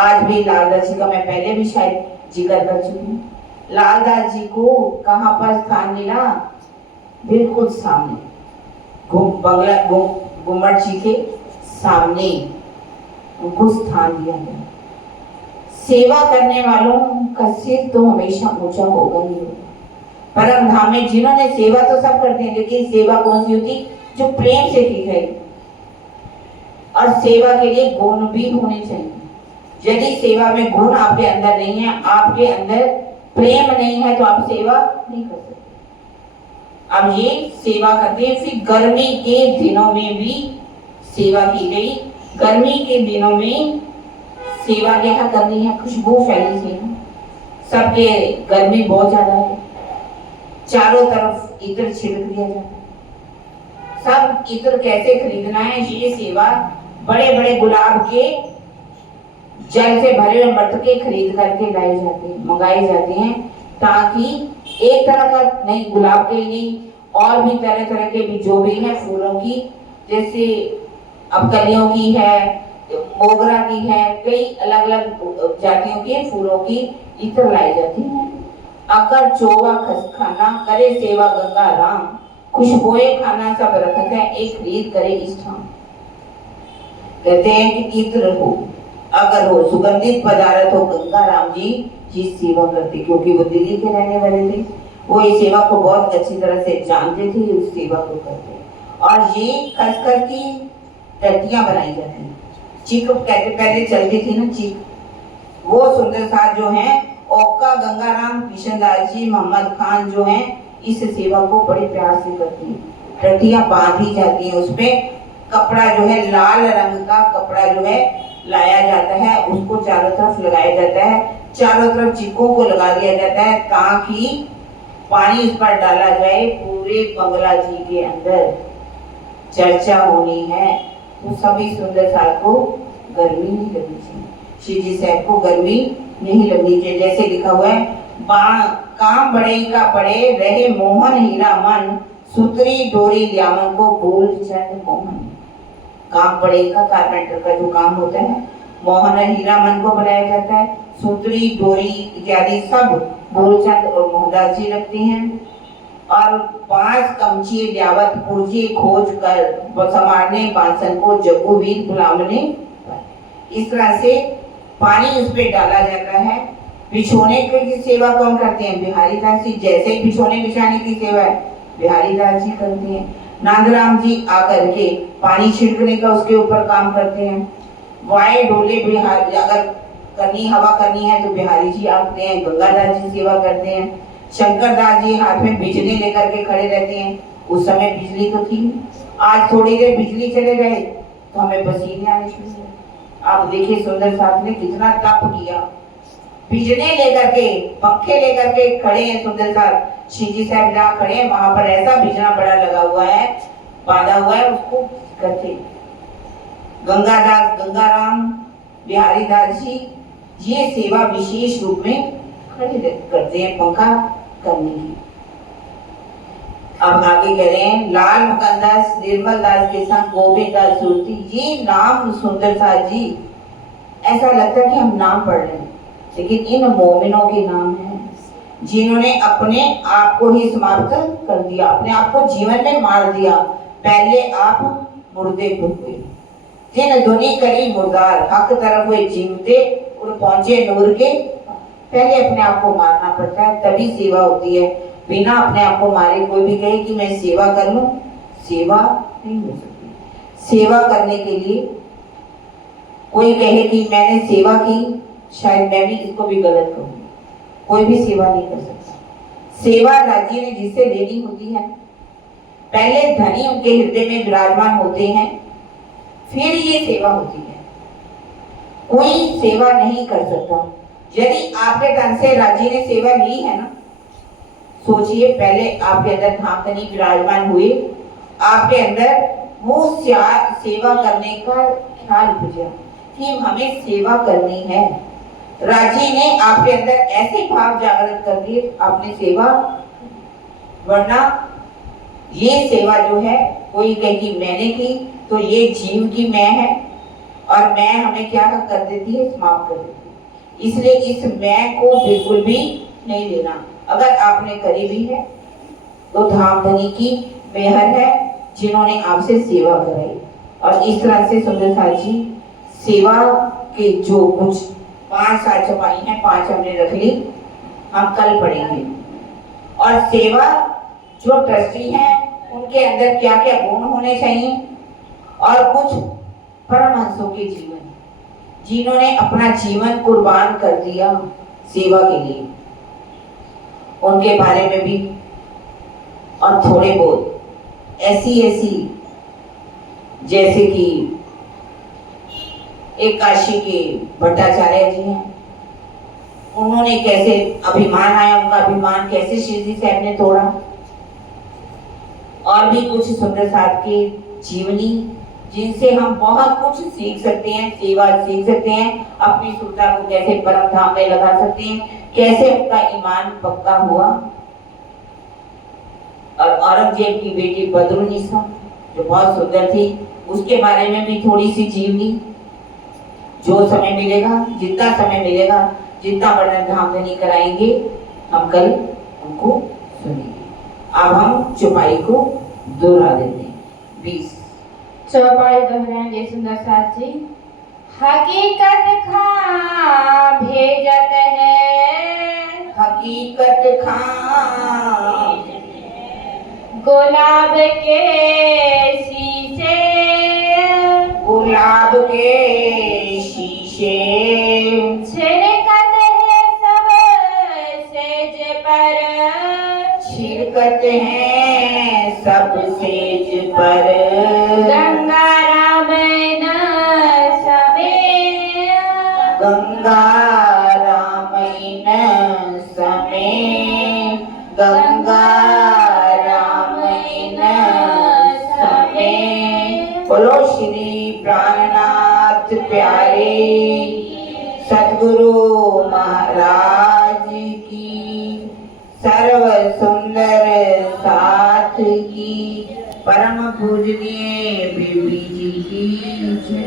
आज भी लालदास जी का मैं पहले भी शायद जिक्र कर चुकी हूँ। लालदास जी को कहाँ पर स्थान मिला, बिल्कुल सामने बंगला गुम्मट जी के सामने उनको स्थान दिया गया। सेवा करने वालों का सिर तो हमेशा ऊंचा होगा ही होगा। परम धाम में जिन्होंने सेवा तो सब करते हैं, लेकिन सेवा कौन सी होती, जो प्रेम से की गई। और सेवा के लिए गुण भी होने चाहिए। यदि सेवा में गुण आपके अंदर नहीं है, आपके अंदर प्रेम नहीं है, तो आप सेवा नहीं कर सकते। अब ये सेवा करते हैं। फिर गर्मी के दिनों में भी सेवा की गई। गर्मी के दिनों में सेवा क्या करनी है, खुशबू फैलनी चाहिए। सबके गर्मी बहुत ज्यादा है, चारों तरफ इत्र छिड़क दिया जाता है। सब इत्र कैसे खरीदना है, ये सेवा बड़े बड़े गुलाब के जल से भरे हुए मटके खरीद करके लाए जाते हैं, मंगाए जाते हैं, ताकि एक तरह का नहीं, गुलाब के नहीं, और भी तरह तरह के भी जो भी है फूलों की, जैसे अब कलियों की है, मोगरा की है, कई अलग अलग जातियों के फूलों की इत्र लाई जाती है। अकर चोवा खस खाना करे सेवा गंगा राम, खुशबोए खाना सब रखत है एक रीत करे इष्ठाम। कहते हैं कि इत्र हो, अगर हो सुगंधित पदार्थ हो, गंगा राम जी की सेवा करते, क्योंकि वो दिल्ली के रहने वाले थे, वो इस सेवा को बहुत अच्छी तरह से जानते थे, उस सेवा को करते। और ये खसखस की टट्टियां बनाई जाती हैं, चिक कहते पहले चलती थी ना चिक, वो सुंदर साथ जो है ओका गंगाराम किशनदास जी मोहम्मद खान जो है इस सेवा को बड़े प्यार से करते हैं। टट्टियां बांधी जाती हैं, उसपे कपड़ा जो है लाल रंग का कपड़ा जो है लाया जाता है, उसको चारों तरफ लगाया जाता है, चारों तरफ चिक्कों को लगा दिया जाता है ताकि पानी इस पर डाला जाए। पूरे बंगला जी के अंदर चर्चा होनी है तो सभी सुंदर साल को गर्मी नहीं लगनी चाहिए, श्री जी साहब को गर्मी नहीं लगनी चाहिए। जैसे लिखा हुआ है, काम बड़े का बड़े रहे मोहन हीरा मन, सुतरी डोरी ल्यामन को बोल चंद मोहन। काम बड़े का कारपेंटर का जो काम होता है, मोहन हीरा मन को बनाया जाता है, सुतरी डोरी इत्यादि सब बोलचंद और मोहनदास जी रखते हैं। और 5 कमची ल्यावत पूर्जी खोज कर समारने बासन को जगुवीर बुलावने। इस तरह से पानी उस पे डाला जाता है। बिछोने की सेवा कौन करते हैं? बिहारी दास जी। जैसे ही बिछोने बिछाने की सेवा है बिहारी दास जी करते हैं। नंदराम जी आकर के पानी छिड़कने का उसके ऊपर काम करते हैं। वाय डोले बिहारी, अगर करनी हवा करनी है तो बिहारी जी आते हैं, गंगादास जी सेवा करते हैं। शंकर दास जी हाथ में बिजली लेकर के खड़े रहते हैं। उस समय बिजली तो थी, आज थोड़ी देर बिजली चले गए तो हमें पसीने आने शुरू हुए। आप देखिए सुंदर साहब ने कितना तप किया, बिजली लेकर के पंखे लेकर के खड़े हैं सुंदर साहब। शिवजी साहब जहाँ खड़े हैं वहां पर ऐसा बिजना बड़ा लगा हुआ है, बांधा हुआ है, उसको करते। गंगादास गंगाराम बिहारी दास जी ये सेवा विशेष रूप में खड़े करते हैं पंखा करने की। अब आगे कह रहे हैं, लाल मुकंदास निर्मल दास के साथ गोविंद दास सुरती। ये नाम सुंदर साथ जी ऐसा लगता है कि हम नाम पढ़ रहे हैं, लेकिन इन मोमिनों के नाम हैं जिन्होंने अपने आप को ही समाप्त कर दिया, अपने आप को जीवन में मार दिया। पहले आप मुर्दे हुए, जिन धुनी करी मुर्दार, हक तरफ हुए जीवते और पहुंचे नूर के। पहले अपने आप को मारना पड़ता है तभी सेवा होती है। बिना अपने आप को मारे कोई भी कहे कि मैं सेवा कर लूं, सेवा नहीं हो सकती। सेवा करने के लिए कोई कहे कि मैंने सेवा की, शायद मैं भी इसको भी गलत कहूँ, कोई भी सेवा नहीं कर सकता। सेवा राज्य ने जिससे लेनी होती है, पहले धनी उनके हृदय में विराजमान होते हैं, फिर ये सेवा होती है। कोई सेवा नहीं कर सकता। यदि आपके तन से राज्य ने सेवा ली है ना, सोचिए पहले आपके अंदर धाम धनी विराजमान हुए, आपके अंदर वो सेवा करने का ख्याल बुझा कि हमें सेवा करनी है। राजी ने आपके अंदर ऐसे भाव जागृत कर दिए, आपने सेवा, वरना ये सेवा जो है कोई कहे कि मैंने की तो ये जीव की मैं है, और मैं हमें क्या कर देती है, समाप्त कर देती है। इसलिए इस मैं को बिल्कुल भी नहीं लेना। अगर आपने करी भी है तो धाम धनी की मेहर है जिन्होंने आपसे सेवा कराई। और इस तरह से सुंदर साथ जी सेवा के जो कुछ 5 साल छपाई है, 5 हमने रख ली, हम कल पढ़ेंगे। और सेवा जो ट्रस्टी हैं उनके अंदर क्या क्या गुण होने चाहिए, और कुछ परमहंसों के जीवन जिन्होंने अपना जीवन कुर्बान कर दिया सेवा के लिए, उनके बारे में भी, और थोड़े बहुत ऐसी जैसे कि एक काशी के भट्टाचार्य जी हैं, उन्होंने कैसे अभिमान आया, उनका अभिमान कैसे शिवजी साहब ने तोड़ा। और भी कुछ सुंदर साथ के जीवनी जिनसे हम बहुत कुछ सीख सकते हैं, सेवा सीख सकते हैं, अपनी सुरता को कैसे परम धाम में लगा सकते हैं, कैसे उनका ईमान पक्का हुआ। और औरंगजेब की बेटी बदरुन्निसा जो बहुत सुंदर थी, उसके बारे में भी थोड़ी सी जीवनी, जो समय मिलेगा, जितना समय मिलेगा, जितना वर्णन धाम धनी कराएंगे हम कल उनको सुनेंगे। अब हम चौपाई को दोहरा देते हैं। 20 चौपाई दोहराएंगे सुंदर साथ जी। हकीकत खा भेजत है, हकीकत खां गुलाब के शीशे, गुलाब के शीशे, छिड़कत है सब सेज पर, छिड़कत हैं सब सेज पर, गंगा रामायण समय, गंगा रामायण समय, गंगा रामायण समय। बोलो श्री प्राणनाथ प्यारे सद्गुरु महाराज की, सर्व सुंदर साथ की, परम पूजनीय बेबी जी की जय।